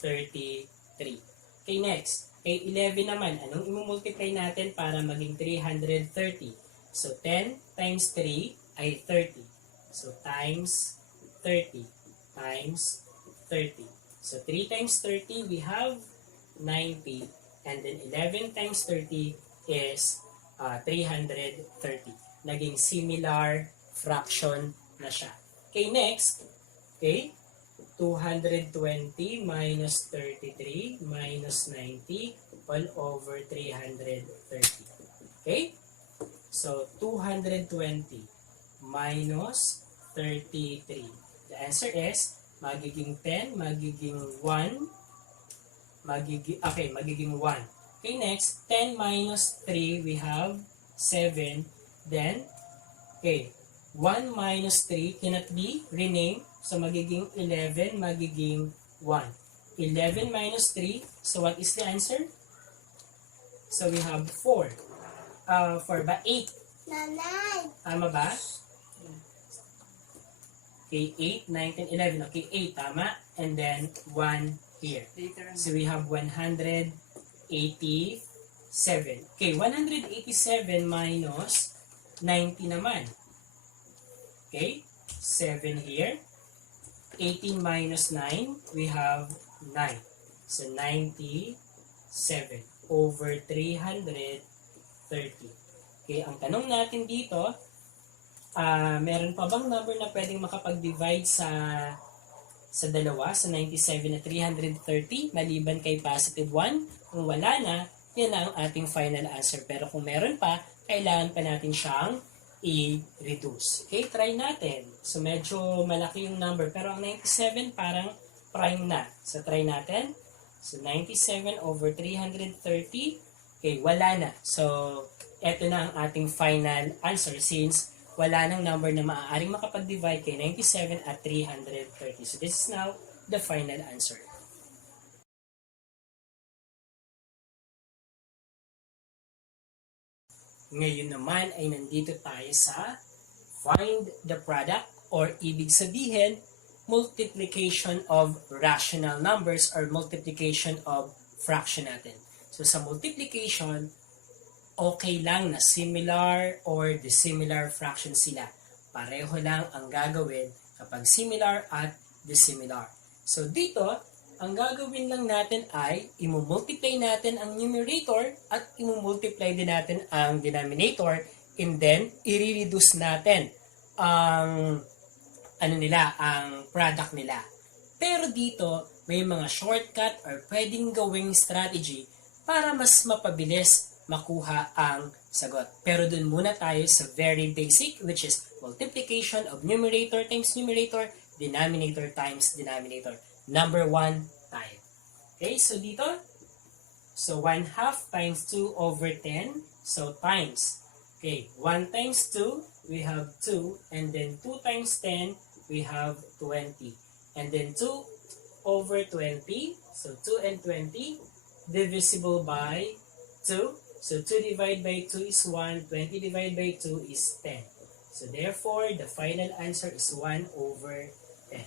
33. Okay, next. Kay 11 naman, anong i-multiply natin para maging 330? So, 10 times 3 ay 30. So, times 30 times 30. So, 3 times 30, we have 90. And then, 11 times 30 is 330. Naging similar fraction na siya. Okay, next. Okay, 220 minus 33 minus 90 all over 330. Okay? So, 220 minus 33. The answer is, magiging 10, magiging 1, magiging 1. Okay, next, 10 minus 3, we have 7. Then, okay, 1 minus 3 cannot be renamed. So, magiging 11, magiging 1. 11 minus 3, so what is the answer? So, we have 4. 4 ba? 8. Nanay. Tama ba? Okay, 8, 9, 10, 11. Okay, 8, tama. And then, 1 here. So, we have 187. Okay, 187 minus 90 naman. Okay, 7 here. 18 minus 9, we have 9. So, 97 over 330. Okay, ang tanong natin dito, meron pa bang number na pwedeng makapag-divide sa dalawa, sa 97 na 330, maliban kay positive 1? Kung wala na, yan na ang ating final answer. Pero kung meron pa, kailangan pa natin siyang i-reduce. Okay, try natin. So, medyo malaki yung number. Pero ang 97 parang prime na. So, try natin. So, 97 over 330. Okay, wala na. So, eto na ang ating final answer since wala nang number na maaaring makapag-divide kay 97 at 330. So, this is now the final answer. Ngayon naman ay nandito tayo sa find the product or ibig sabihin multiplication of rational numbers or multiplication of fraction natin. So sa multiplication, okay lang na similar or dissimilar fraction sila. Pareho lang ang gagawin kapag similar at dissimilar. So dito, ang gagawin lang natin ay imumultiply natin ang numerator at imumultiply din natin ang denominator and then i-reduce natin ang ang product nila. Pero dito, may mga shortcut or pwedeng gawing strategy para mas mapabilis makuha ang sagot. Pero dun muna tayo sa very basic which is multiplication of numerator times numerator, denominator times denominator. Number 1 tayo. Okay, so dito, so 1/2 times 2 over 10, so times. Okay, 1 times 2, we have 2, and then 2 times 10, we have 20. And then 2 over 20, so 2 and 20, divisible by 2. So 2 divided by 2 is 1, 20 divided by 2 is 10. So therefore, the final answer is 1 over 10.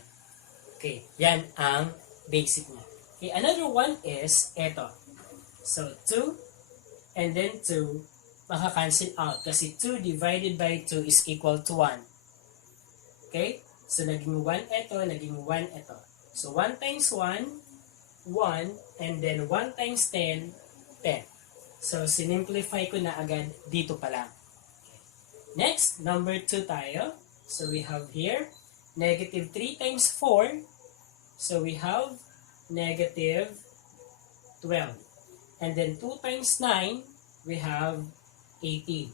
Okay, yan ang basic niya. Okay, another one is eto. So, 2 and then 2 maka-cancel out kasi 2 divided by 2 is equal to 1. Okay? So, naging 1 eto, naging 1 eto. So, 1 times 1, 1, and then 1 times 10, 10. So, sinimplify ko na agad dito pa lang. Okay. Next, number 2 tayo. So, we have here, negative 3 times 4. So, we have negative 12. And then 2 times 9, we have 18.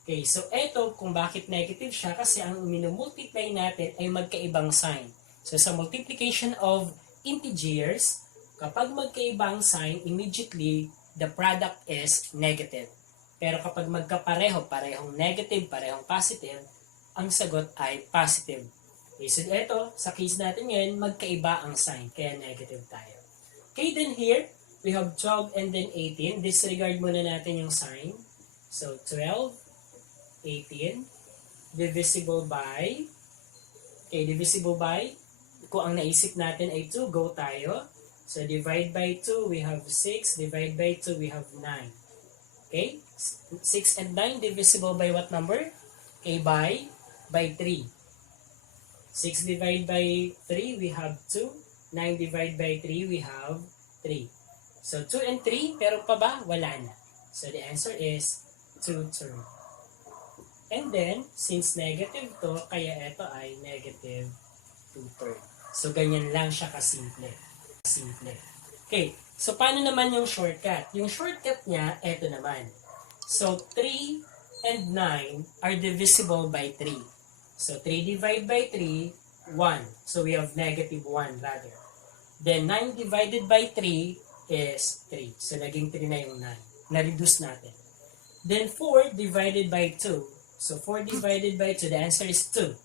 Okay, so eto kung bakit negative siya, kasi ang minumultiply natin ay magkaibang sign. So sa multiplication of integers, kapag magkaibang sign, immediately the product is negative. Pero kapag magkapareho, parehong negative, parehong positive, ang sagot ay positive. Okay, so eto, sa case natin ngayon, magkaiba ang sign, kaya negative tayo. Okay, then here, we have 12 and then 18. Disregard muna natin yung sign. So 12, 18, divisible by, kung ang naisip natin ay 2, go tayo. So divide by 2, we have 6, divide by 2, we have 9. Okay, 6 and 9 divisible by what number? Okay, by 3. 6 divide by 3, we have 2. 9 divide by 3, we have 3. So 2 and 3, pero pa ba? Wala na. So the answer is 2/3. And then, since negative to, kaya ito ay negative 2/3. So, ganyan lang siya kasimple. Okay, so paano naman yung shortcut? Yung shortcut niya, ito naman. So, 3 and 9 are divisible by 3. So, 3 divided by 3, 1. So, we have negative 1 rather. Then, 9 divided by 3 is 3. So, naging 3 na yung 9. Na-reduce natin. Then, 4 divided by 2. So, 4 divided by 2, the answer is 2.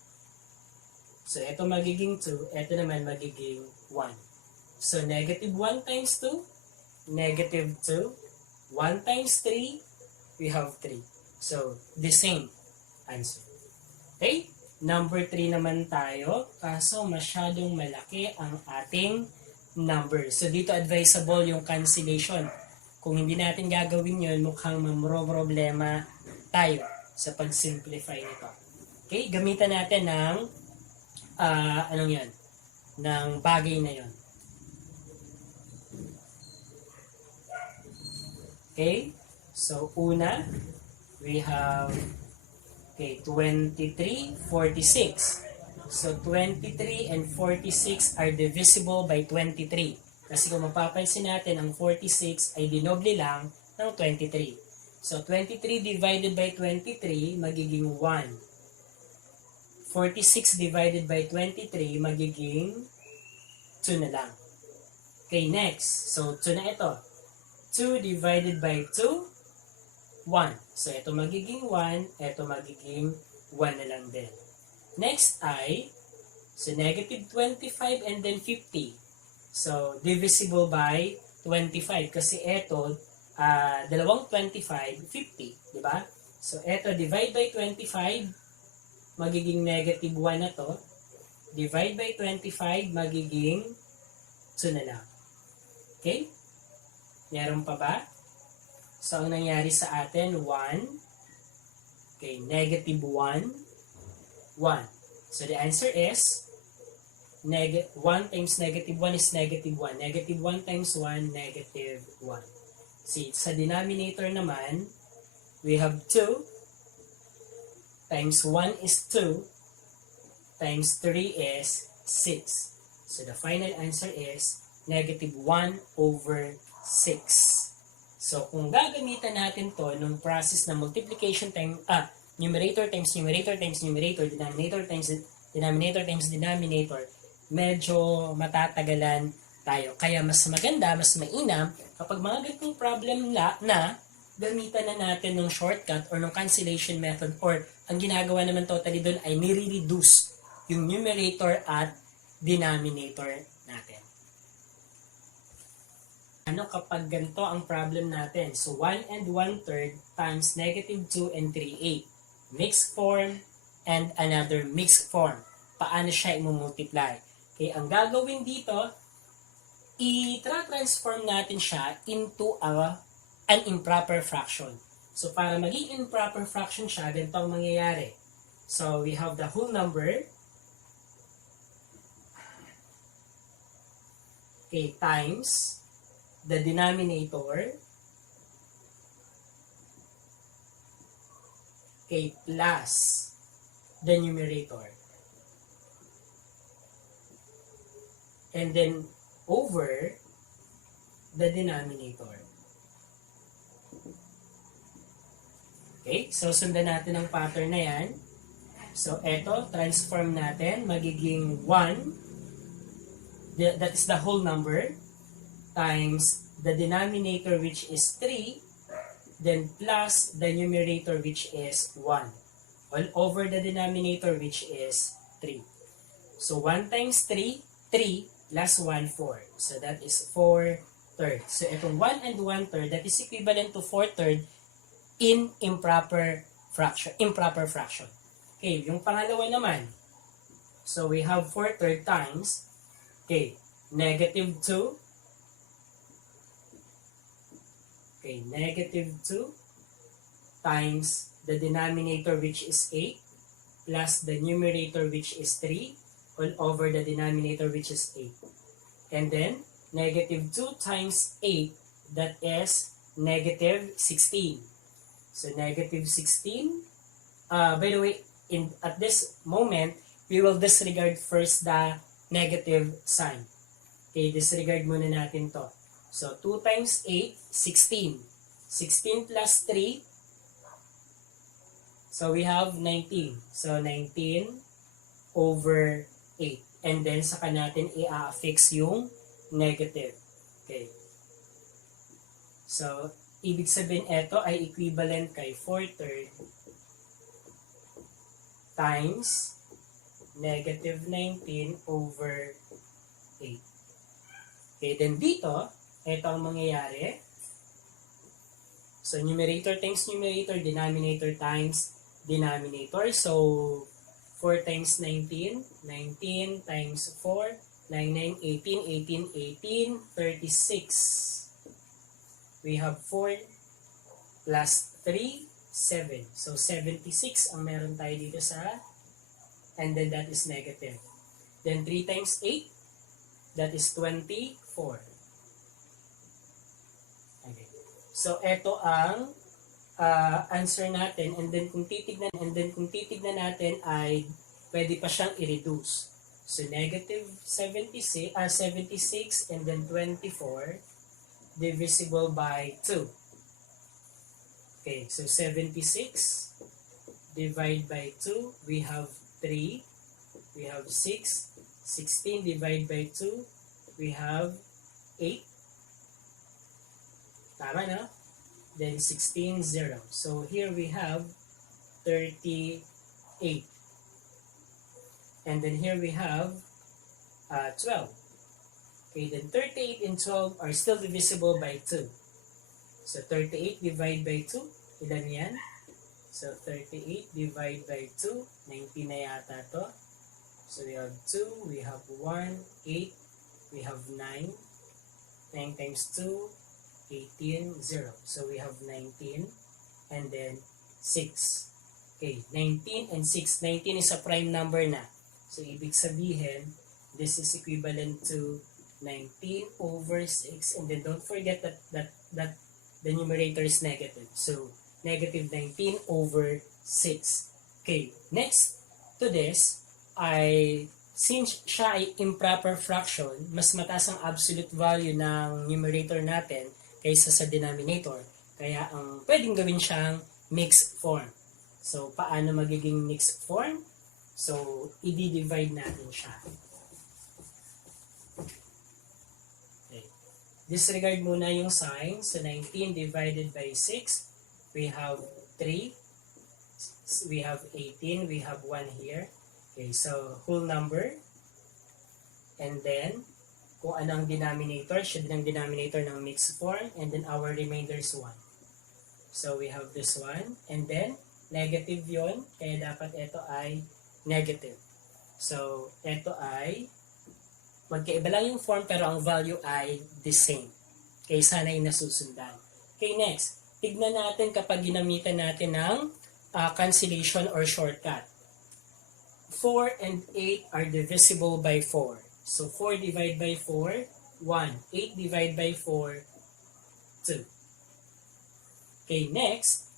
So, ito magiging 2, ito naman magiging 1. So, negative 1 times 2, negative 2. 1 times 3, we have 3. So, the same answer. Okay? Number 3 naman tayo, kaso masyadong malaki ang ating number. So, dito advisable yung cancellation. Kung hindi natin gagawin yun, mukhang mamro-problema tayo sa pag-simplify nito. Okay, gamitan natin ng ng bagay na yon. Okay, so una, we have 23, 46. So 23 and 46 are divisible by 23. Kasi kung mapapansin natin, ang 46 ay dinoble lang ng 23. So, 23 divided by 23, magiging 1. 46 divided by 23, magiging 2 na lang. Okay, next. So, 2 na ito. 2 divided by 2, 1. So, ito magiging 1, ito magiging 1 na lang din. Next ay, so negative 25 and then 50. So, divisible by 25. Kasi ito, dalawang 25, 50, di ba? So, eto, divide by 25, magiging negative 1 na to. Divide by 25, magiging 2 na lang. Okay? Meron pa ba? So, ang nangyari sa atin, 1. Okay, negative 1. 1. So, the answer is, 1 times negative 1 is negative 1. Negative 1 times 1, negative 1. See, sa denominator naman, we have 2 times 1 is 2 times 3 is 6. So the final answer is negative 1/6. So kung gagamitan natin to nung process na multiplication numerator times numerator times numerator, denominator times denominator, medyo matatagalan tayo. Kaya mas maganda, mas mainam, kapag mga ganitong problem na gamitan na natin ng shortcut or ng cancellation method, or ang ginagawa naman totally doon ay nire-reduce yung numerator at denominator natin. Ano kapag ganito ang problem natin? So 1 and 1/3 times negative 2 and 3/8. Mixed form and another mixed form. Paano siya i-multiply? Okay, ang gagawin dito, i-transform natin siya into an improper fraction. So, para maging improper fraction siya, ganito ang mangyayari. So, we have the whole number, okay, times the denominator, okay, plus the numerator. And then, over the denominator. Okay, so sundan natin ang pattern na yan. So, eto, transform natin, magiging 1, that is the whole number, times the denominator which is 3, then plus the numerator which is 1, all over the denominator which is 3. So, 1 times 3, 3, plus 1, 4. So, that is 4/3. So, itong 1 and 1/3, that is equivalent to 4/3 in improper fraction. Okay, yung pangalawa naman. So, we have 4/3 times, okay, negative 2. Okay, negative 2 times the denominator which is 8 plus the numerator which is 3 all over the denominator which is 8. And then, negative 2 times 8, that is negative 16. So, negative 16. By the way, at this moment, we will disregard first the negative sign. Okay, disregard muna natin to. So, 2 times 8, 16. 16 plus 3. So, we have 19. So, 19 over 8. And then, saka natin i-affix yung negative. Okay. So, ibig sabihin, ito ay equivalent kay 4/3 times negative 19 over 8. Okay, then dito, ito ang mangyayari. So, numerator times numerator, denominator times denominator. So, 4 times 19, 19 times 4, 9, 9, 18, 18, 18, 36. We have 4 plus 3, 7. So, 76 ang meron tayo dito sa, and then that is negative. Then, 3 times 8, that is 24. Okay. So, ito ang answer natin, and then kung titignan natin ay pwede pa siyang i-reduce. So, negative 76, and then 24 divisible by 2. Okay, so 76 divide by 2, we have 3, we have 6, 16 divide by 2, we have 8. Tama, no? Then 16, 0. So here we have 38. And then here we have 12. Okay, then 38 and 12 are still divisible by 2. So 38 divide by 2, ilan yan? So 38 divide by 2, 19 na yata to. So we have 2, we have 1, 8, we have 9. 9 times 2, 18, 0. So we have 19 and then 6. Okay, 19 and 6. 19 is a prime number na. So ibig sabihin, this is equivalent to 19 over 6, and then don't forget that the numerator is negative. So, negative 19 over 6. Okay, next to this, since siya ay improper fraction, mas mataas ang absolute value ng numerator natin kaysa sa denominator. Kaya ang pwedeng gawin siyang mixed form. So, paano magiging mixed form? So, i-divide natin siya. Disregard muna yung sign. So, 19 divided by 6, we have 3. We have 18. We have 1 here. Okay, so, whole number. And then, kung anong denominator, siya din ang denominator ng mixed form. And then, our remainder is 1. So, we have this one. And then, negative yon. Kaya dapat ito ay negative. So, ito ay magkaiba lang yung form pero ang value ay the same. Okay, sana ay nasusundan. Okay, next. Tignan natin kapag ginamitan natin ng cancellation or shortcut. 4 and 8 are divisible by 4. So, 4 divided by 4, 1. 8 divided by 4, 2. Okay, next.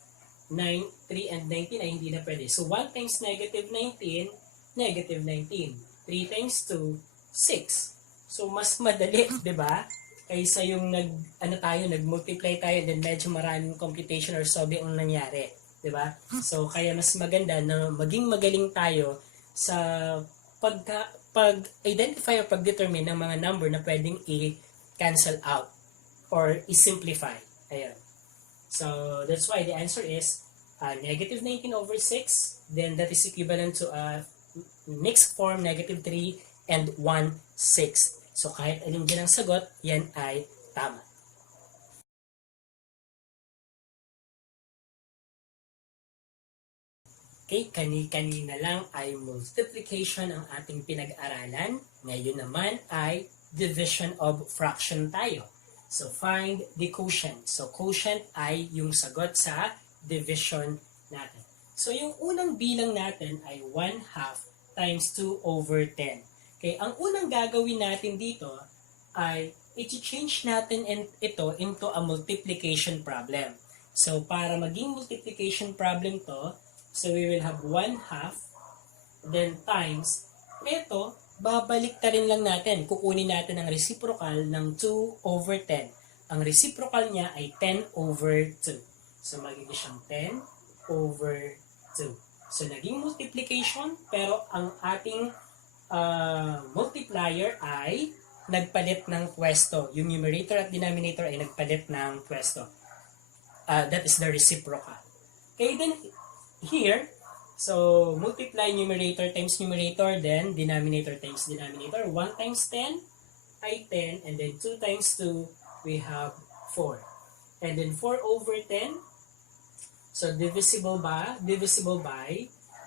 9, 3, and 19 ay hindi na pwede. So, 1 times negative 19, negative 19. 3 times 2, 6. So, mas madali, di ba? Kaysa yung nag-multiply tayo, then medyo maraming computation or solving ang nangyari. Di ba? So, kaya mas maganda na maging magaling tayo sa pag-identify or pag-determine ng mga number na pwedeng i-cancel out or i-simplify. Ayan. So, that's why the answer is negative 19 over 6, then that is equivalent to a mixed form, negative 3 and 1/6. So, kahit alin din ang sagot, yan ay tama. Okay, kani-kanina lang ay multiplication ang ating pinag-aralan. Ngayon naman ay division of fraction tayo. So, find the quotient. So, quotient ay yung sagot sa division natin. So, yung unang bilang natin ay 1/2 times 2 over 10. Okay, ang unang gagawin natin dito ay i-change natin ito into a multiplication problem. So, para maging multiplication problem to, so we will have 1/2, then times, ito, babalik ta rin lang natin. Kukunin natin ang reciprocal ng 2 over 10. Ang reciprocal niya ay 10 over 2. So, magiging siyang 10 over 2. So, naging multiplication, pero ang ating multiplier ay nagpalit ng pwesto. Yung numerator at denominator ay nagpalit ng pwesto. That is the reciprocal. Okay, then here, so multiply numerator times numerator, then denominator times denominator. 1 times 10 ay 10, and then 2 times 2, we have 4. And then 4 over 10, so divisible by,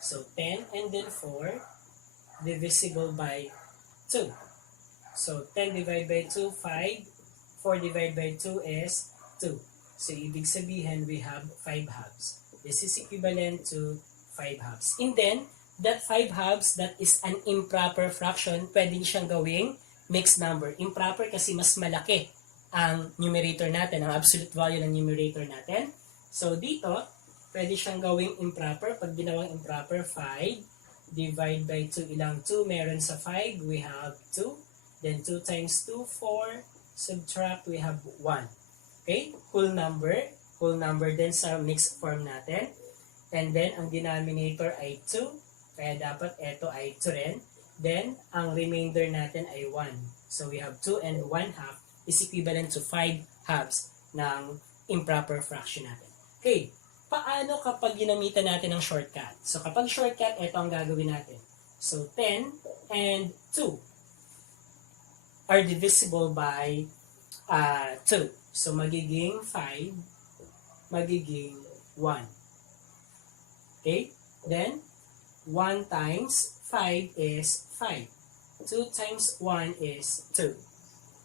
so 10 and then 4, divisible by 2. So 10 divided by 2, 5. 4 divided by 2 is 2. So ibig sabihin, we have 5 halves. This is equivalent to 5 halves. And then, that 5 halves, that is an improper fraction, pwedeng siyang gawing mixed number. Improper kasi mas malaki ang numerator natin, ang absolute value ng numerator natin. So dito, pwede siyang gawing improper. Pag ginawang improper, 5 divide by 2, ilang 2 meron sa 5, we have 2. Then 2 times 2, 4. Subtract, we have 1. Okay? Whole number din sa mixed form natin. And then, ang denominator ay 2. Kaya dapat ito ay 2 rin. Then, ang remainder natin ay 1. So, we have 2 and 1/2 is equivalent to 5 halves ng improper fraction natin. Okay. Paano kapag ginamitan natin ng shortcut? So, kapag shortcut, ito ang gagawin natin. So, 10 and 2 are divisible by 2. So, magiging 5, magiging 1. Okay? Then, 1 times 5 is 5. 2 times 1 is 2.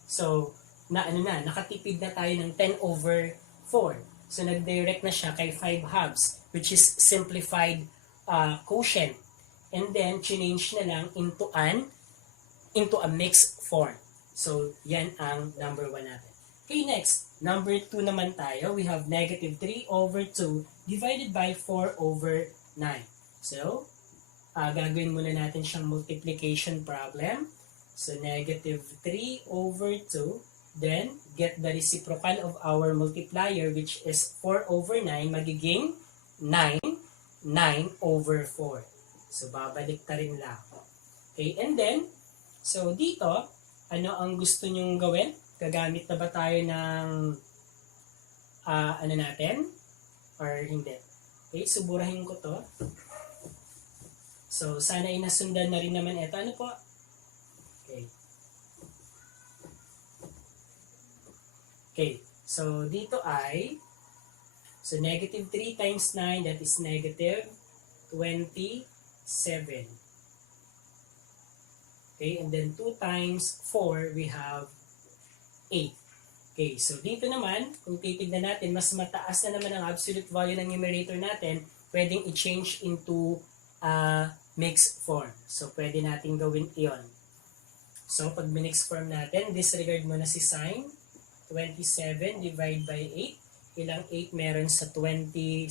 So, nakatipid na tayo ng 10 over 4. So, nag-direct na siya kay 5 halves, which is simplified quotient. And then, change na lang into a mixed form. So, yan ang number 1 natin. Okay, next. Number 2 naman tayo. We have negative 3 over 2 divided by 4 over 9. So, gagawin muna natin siyang multiplication problem. So, negative 3 over 2. Then, get the reciprocal of our multiplier, which is 4 over 9, magiging 9 over 4. So, babalik ta rin lang. Okay, and then, so dito, ano ang gusto nyong gawin? Gagamit na ba tayo ng, natin? Or hindi? Okay, suburahin ko to. So, sana ay nasundan na rin naman ito. Ano po? Okay. Okay, so dito ay, so negative 3 times 9, that is negative 27. Okay, and then 2 times 4, we have 8. Okay, so dito naman, kung titignan natin, mas mataas na naman ang absolute value ng numerator natin, pwedeng i-change into mixed form. So, pwede natin gawin iyon. So, pag mixed form natin, disregard mo na si sign. 27 divide by 8. Ilang 8 meron sa 27?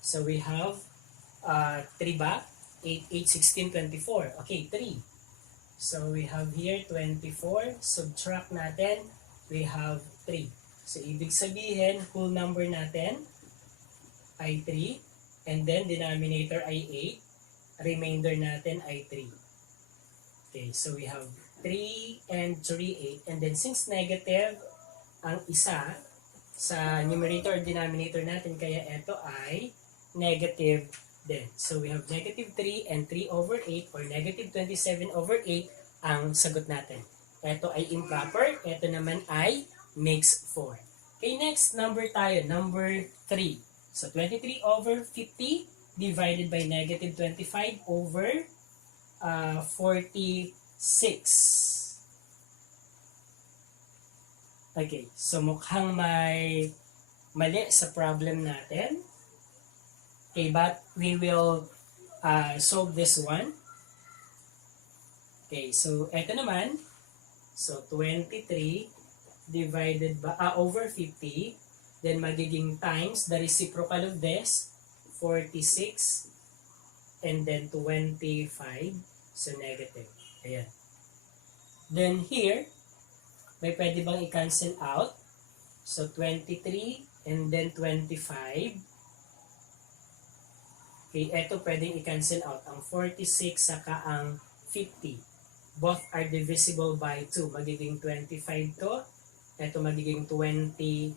So, we have 3 ba? 8, 8, 16, 24. Okay, 3. So we have here 24. Subtract natin, we have 3. So ibig sabihin, whole number natin ay 3. And then denominator ay 8. Remainder natin ay 3. Okay, so we have 3 and 3, 8. And then since negative ang isa sa numerator or denominator natin, kaya ito ay negative din. So we have negative 3 and 3 over 8 or negative 27 over 8 ang sagot natin. Ito ay improper. Ito naman ay mixed form. Okay, next number tayo. Number 3. So 23 over 50 divided by negative 25 over 46. Okay, so mukhang may mali sa problem natin. Okay, but we will solve this one. Okay, so eto naman. So 23 divided by over 50, then magiging times the reciprocal of this, 46, and then 25, so negative. Ayan. Then here, may pwede bang i-cancel out? So 23 and then 25. Okay, eto pwedeng i-cancel out. Ang 46 saka ang 50. Both are divisible by 2. Magiging 25 to. Eto magiging 23.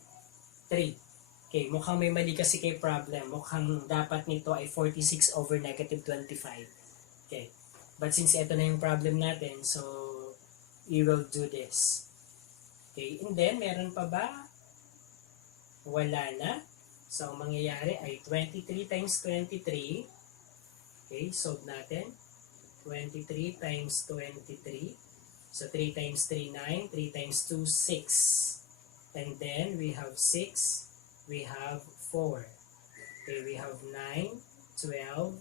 Okay, mukhang may mali kasi kay problem. Mukhang dapat nito ay 46 over negative 25. Okay, but since eto na yung problem natin, so we will do this. Okay, and then meron pa ba? Wala na. So, ang mangyayari ay 23 times 23. Okay, solve natin. 23 times 23. So, 3 times 3, 9. 3 times 2, 6. And then, we have 6. We have 4. Okay, we have 9, 12,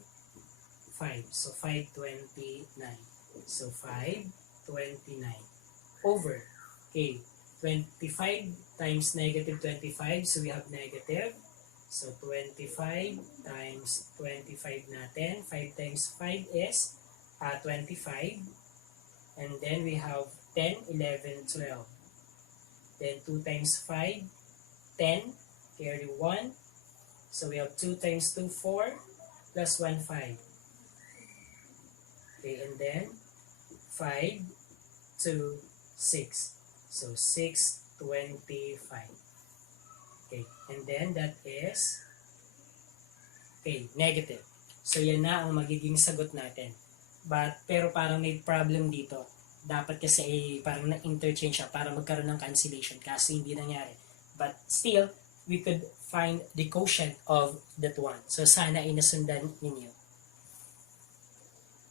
5. So, 529. So, 529. Over. Okay, 25 times negative 25. So, we have negative. So, 25 times 25 natin. 5 times 5 is 25. And then we have 10, 11, 12. Then 2 times 5, 10. Carry 1. So, we have 2 times 2, 4. Plus 1, 5. Okay, and then 5, 2, 6. So, 625. Okay, and then that is okay, negative. So yan na ang magiging sagot natin. Pero parang may problem dito. Dapat kasi parang na-interchange siya para magkaroon ng cancellation kasi hindi nangyari. But still, we could find the quotient of that one. So sana ay nasundan ninyo.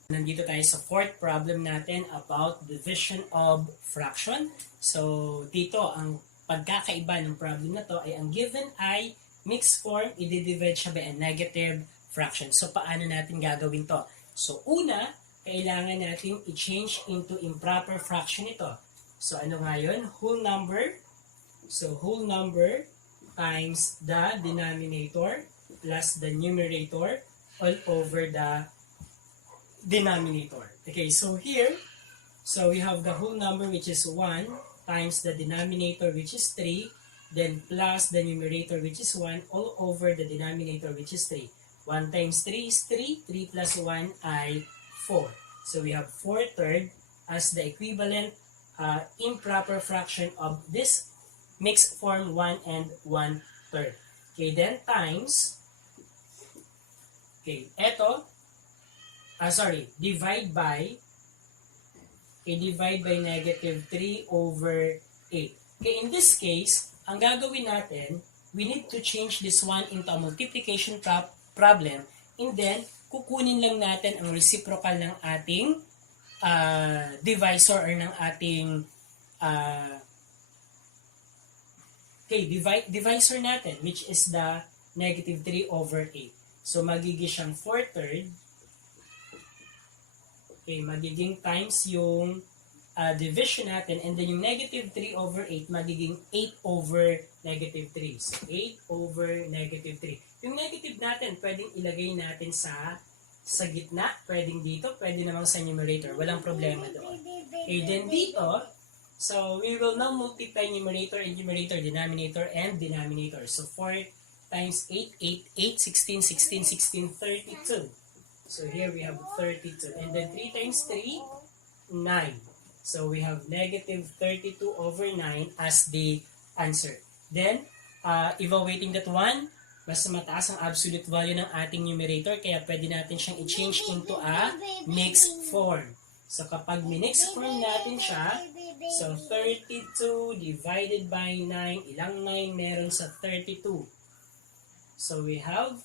Nandito tayo sa fourth problem natin about division of fraction. So dito ang pagkakaiba ng problem na to ay ang given ay mixed form, i-divide siya by a negative fraction. So, paano natin gagawin to? So, una, kailangan natin i-change into improper fraction ito. So, ano nga yun? Whole number. So, whole number times the denominator plus the numerator all over the denominator. Okay, so here, so we have the whole number which is 1 times the denominator which is 3, then plus the numerator which is 1 all over the denominator which is 3. 1 times 3 is 3, 3 plus 1 ay 4. So we have 4/3 as the equivalent improper fraction of this mixed form 1 and 1/3. Okay, then times, okay, eto, divide by negative 3 over 8. Okay, in this case, ang gagawin natin, we need to change this one into a multiplication problem, and then, kukunin lang natin ang reciprocal ng ating divisor or ng ating divisor natin, which is the negative 3 over 8. So, magiging siyang 4/3. Okay, magiging times yung division natin, and then yung negative 3 over 8 magiging 8 over negative 3. So, 8 over negative 3. Yung negative natin, pwedeng ilagay natin sa sa gitna, pwedeng dito, pwede namang sa numerator. Walang problema doon. Okay, then dito, so we will now multiply numerator and numerator, denominator and denominator. So 4 times 8, 8, 8, 16, 16, 16, 32. So here we have 32. And then 3 times 3, 9. So we have negative 32 over 9 as the answer. Then, evaluating that one, mas mataas ang absolute value ng ating numerator, kaya pwede natin siyang i-change into a mixed form. So kapag minix form natin siya, so 32 divided by 9, ilang 9 meron sa 32? So we have,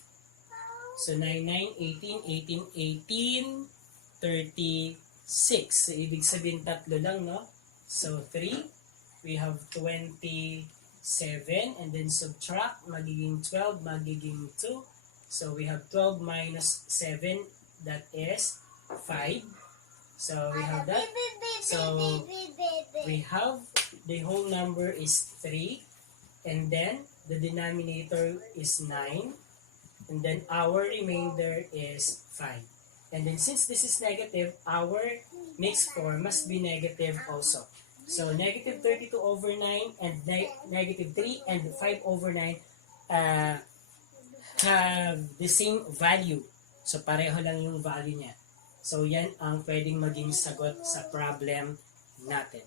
so 9, 9, 18, 18, 18, 36. So ibig sabihin tatlo lang, no? So 3, we have 27, and then subtract, magiging 12, magiging 2. So we have 12 minus 7, that is 5. So we have that. So we have the whole number is 3, and then the denominator is 9, and then our remainder is 5. And then since this is negative, our mixed form must be negative also. So negative 32 over 9 and negative 3 and 5 over 9 have the same value. So pareho lang yung value niya. So yan ang pwedeng maging sagot sa problem natin.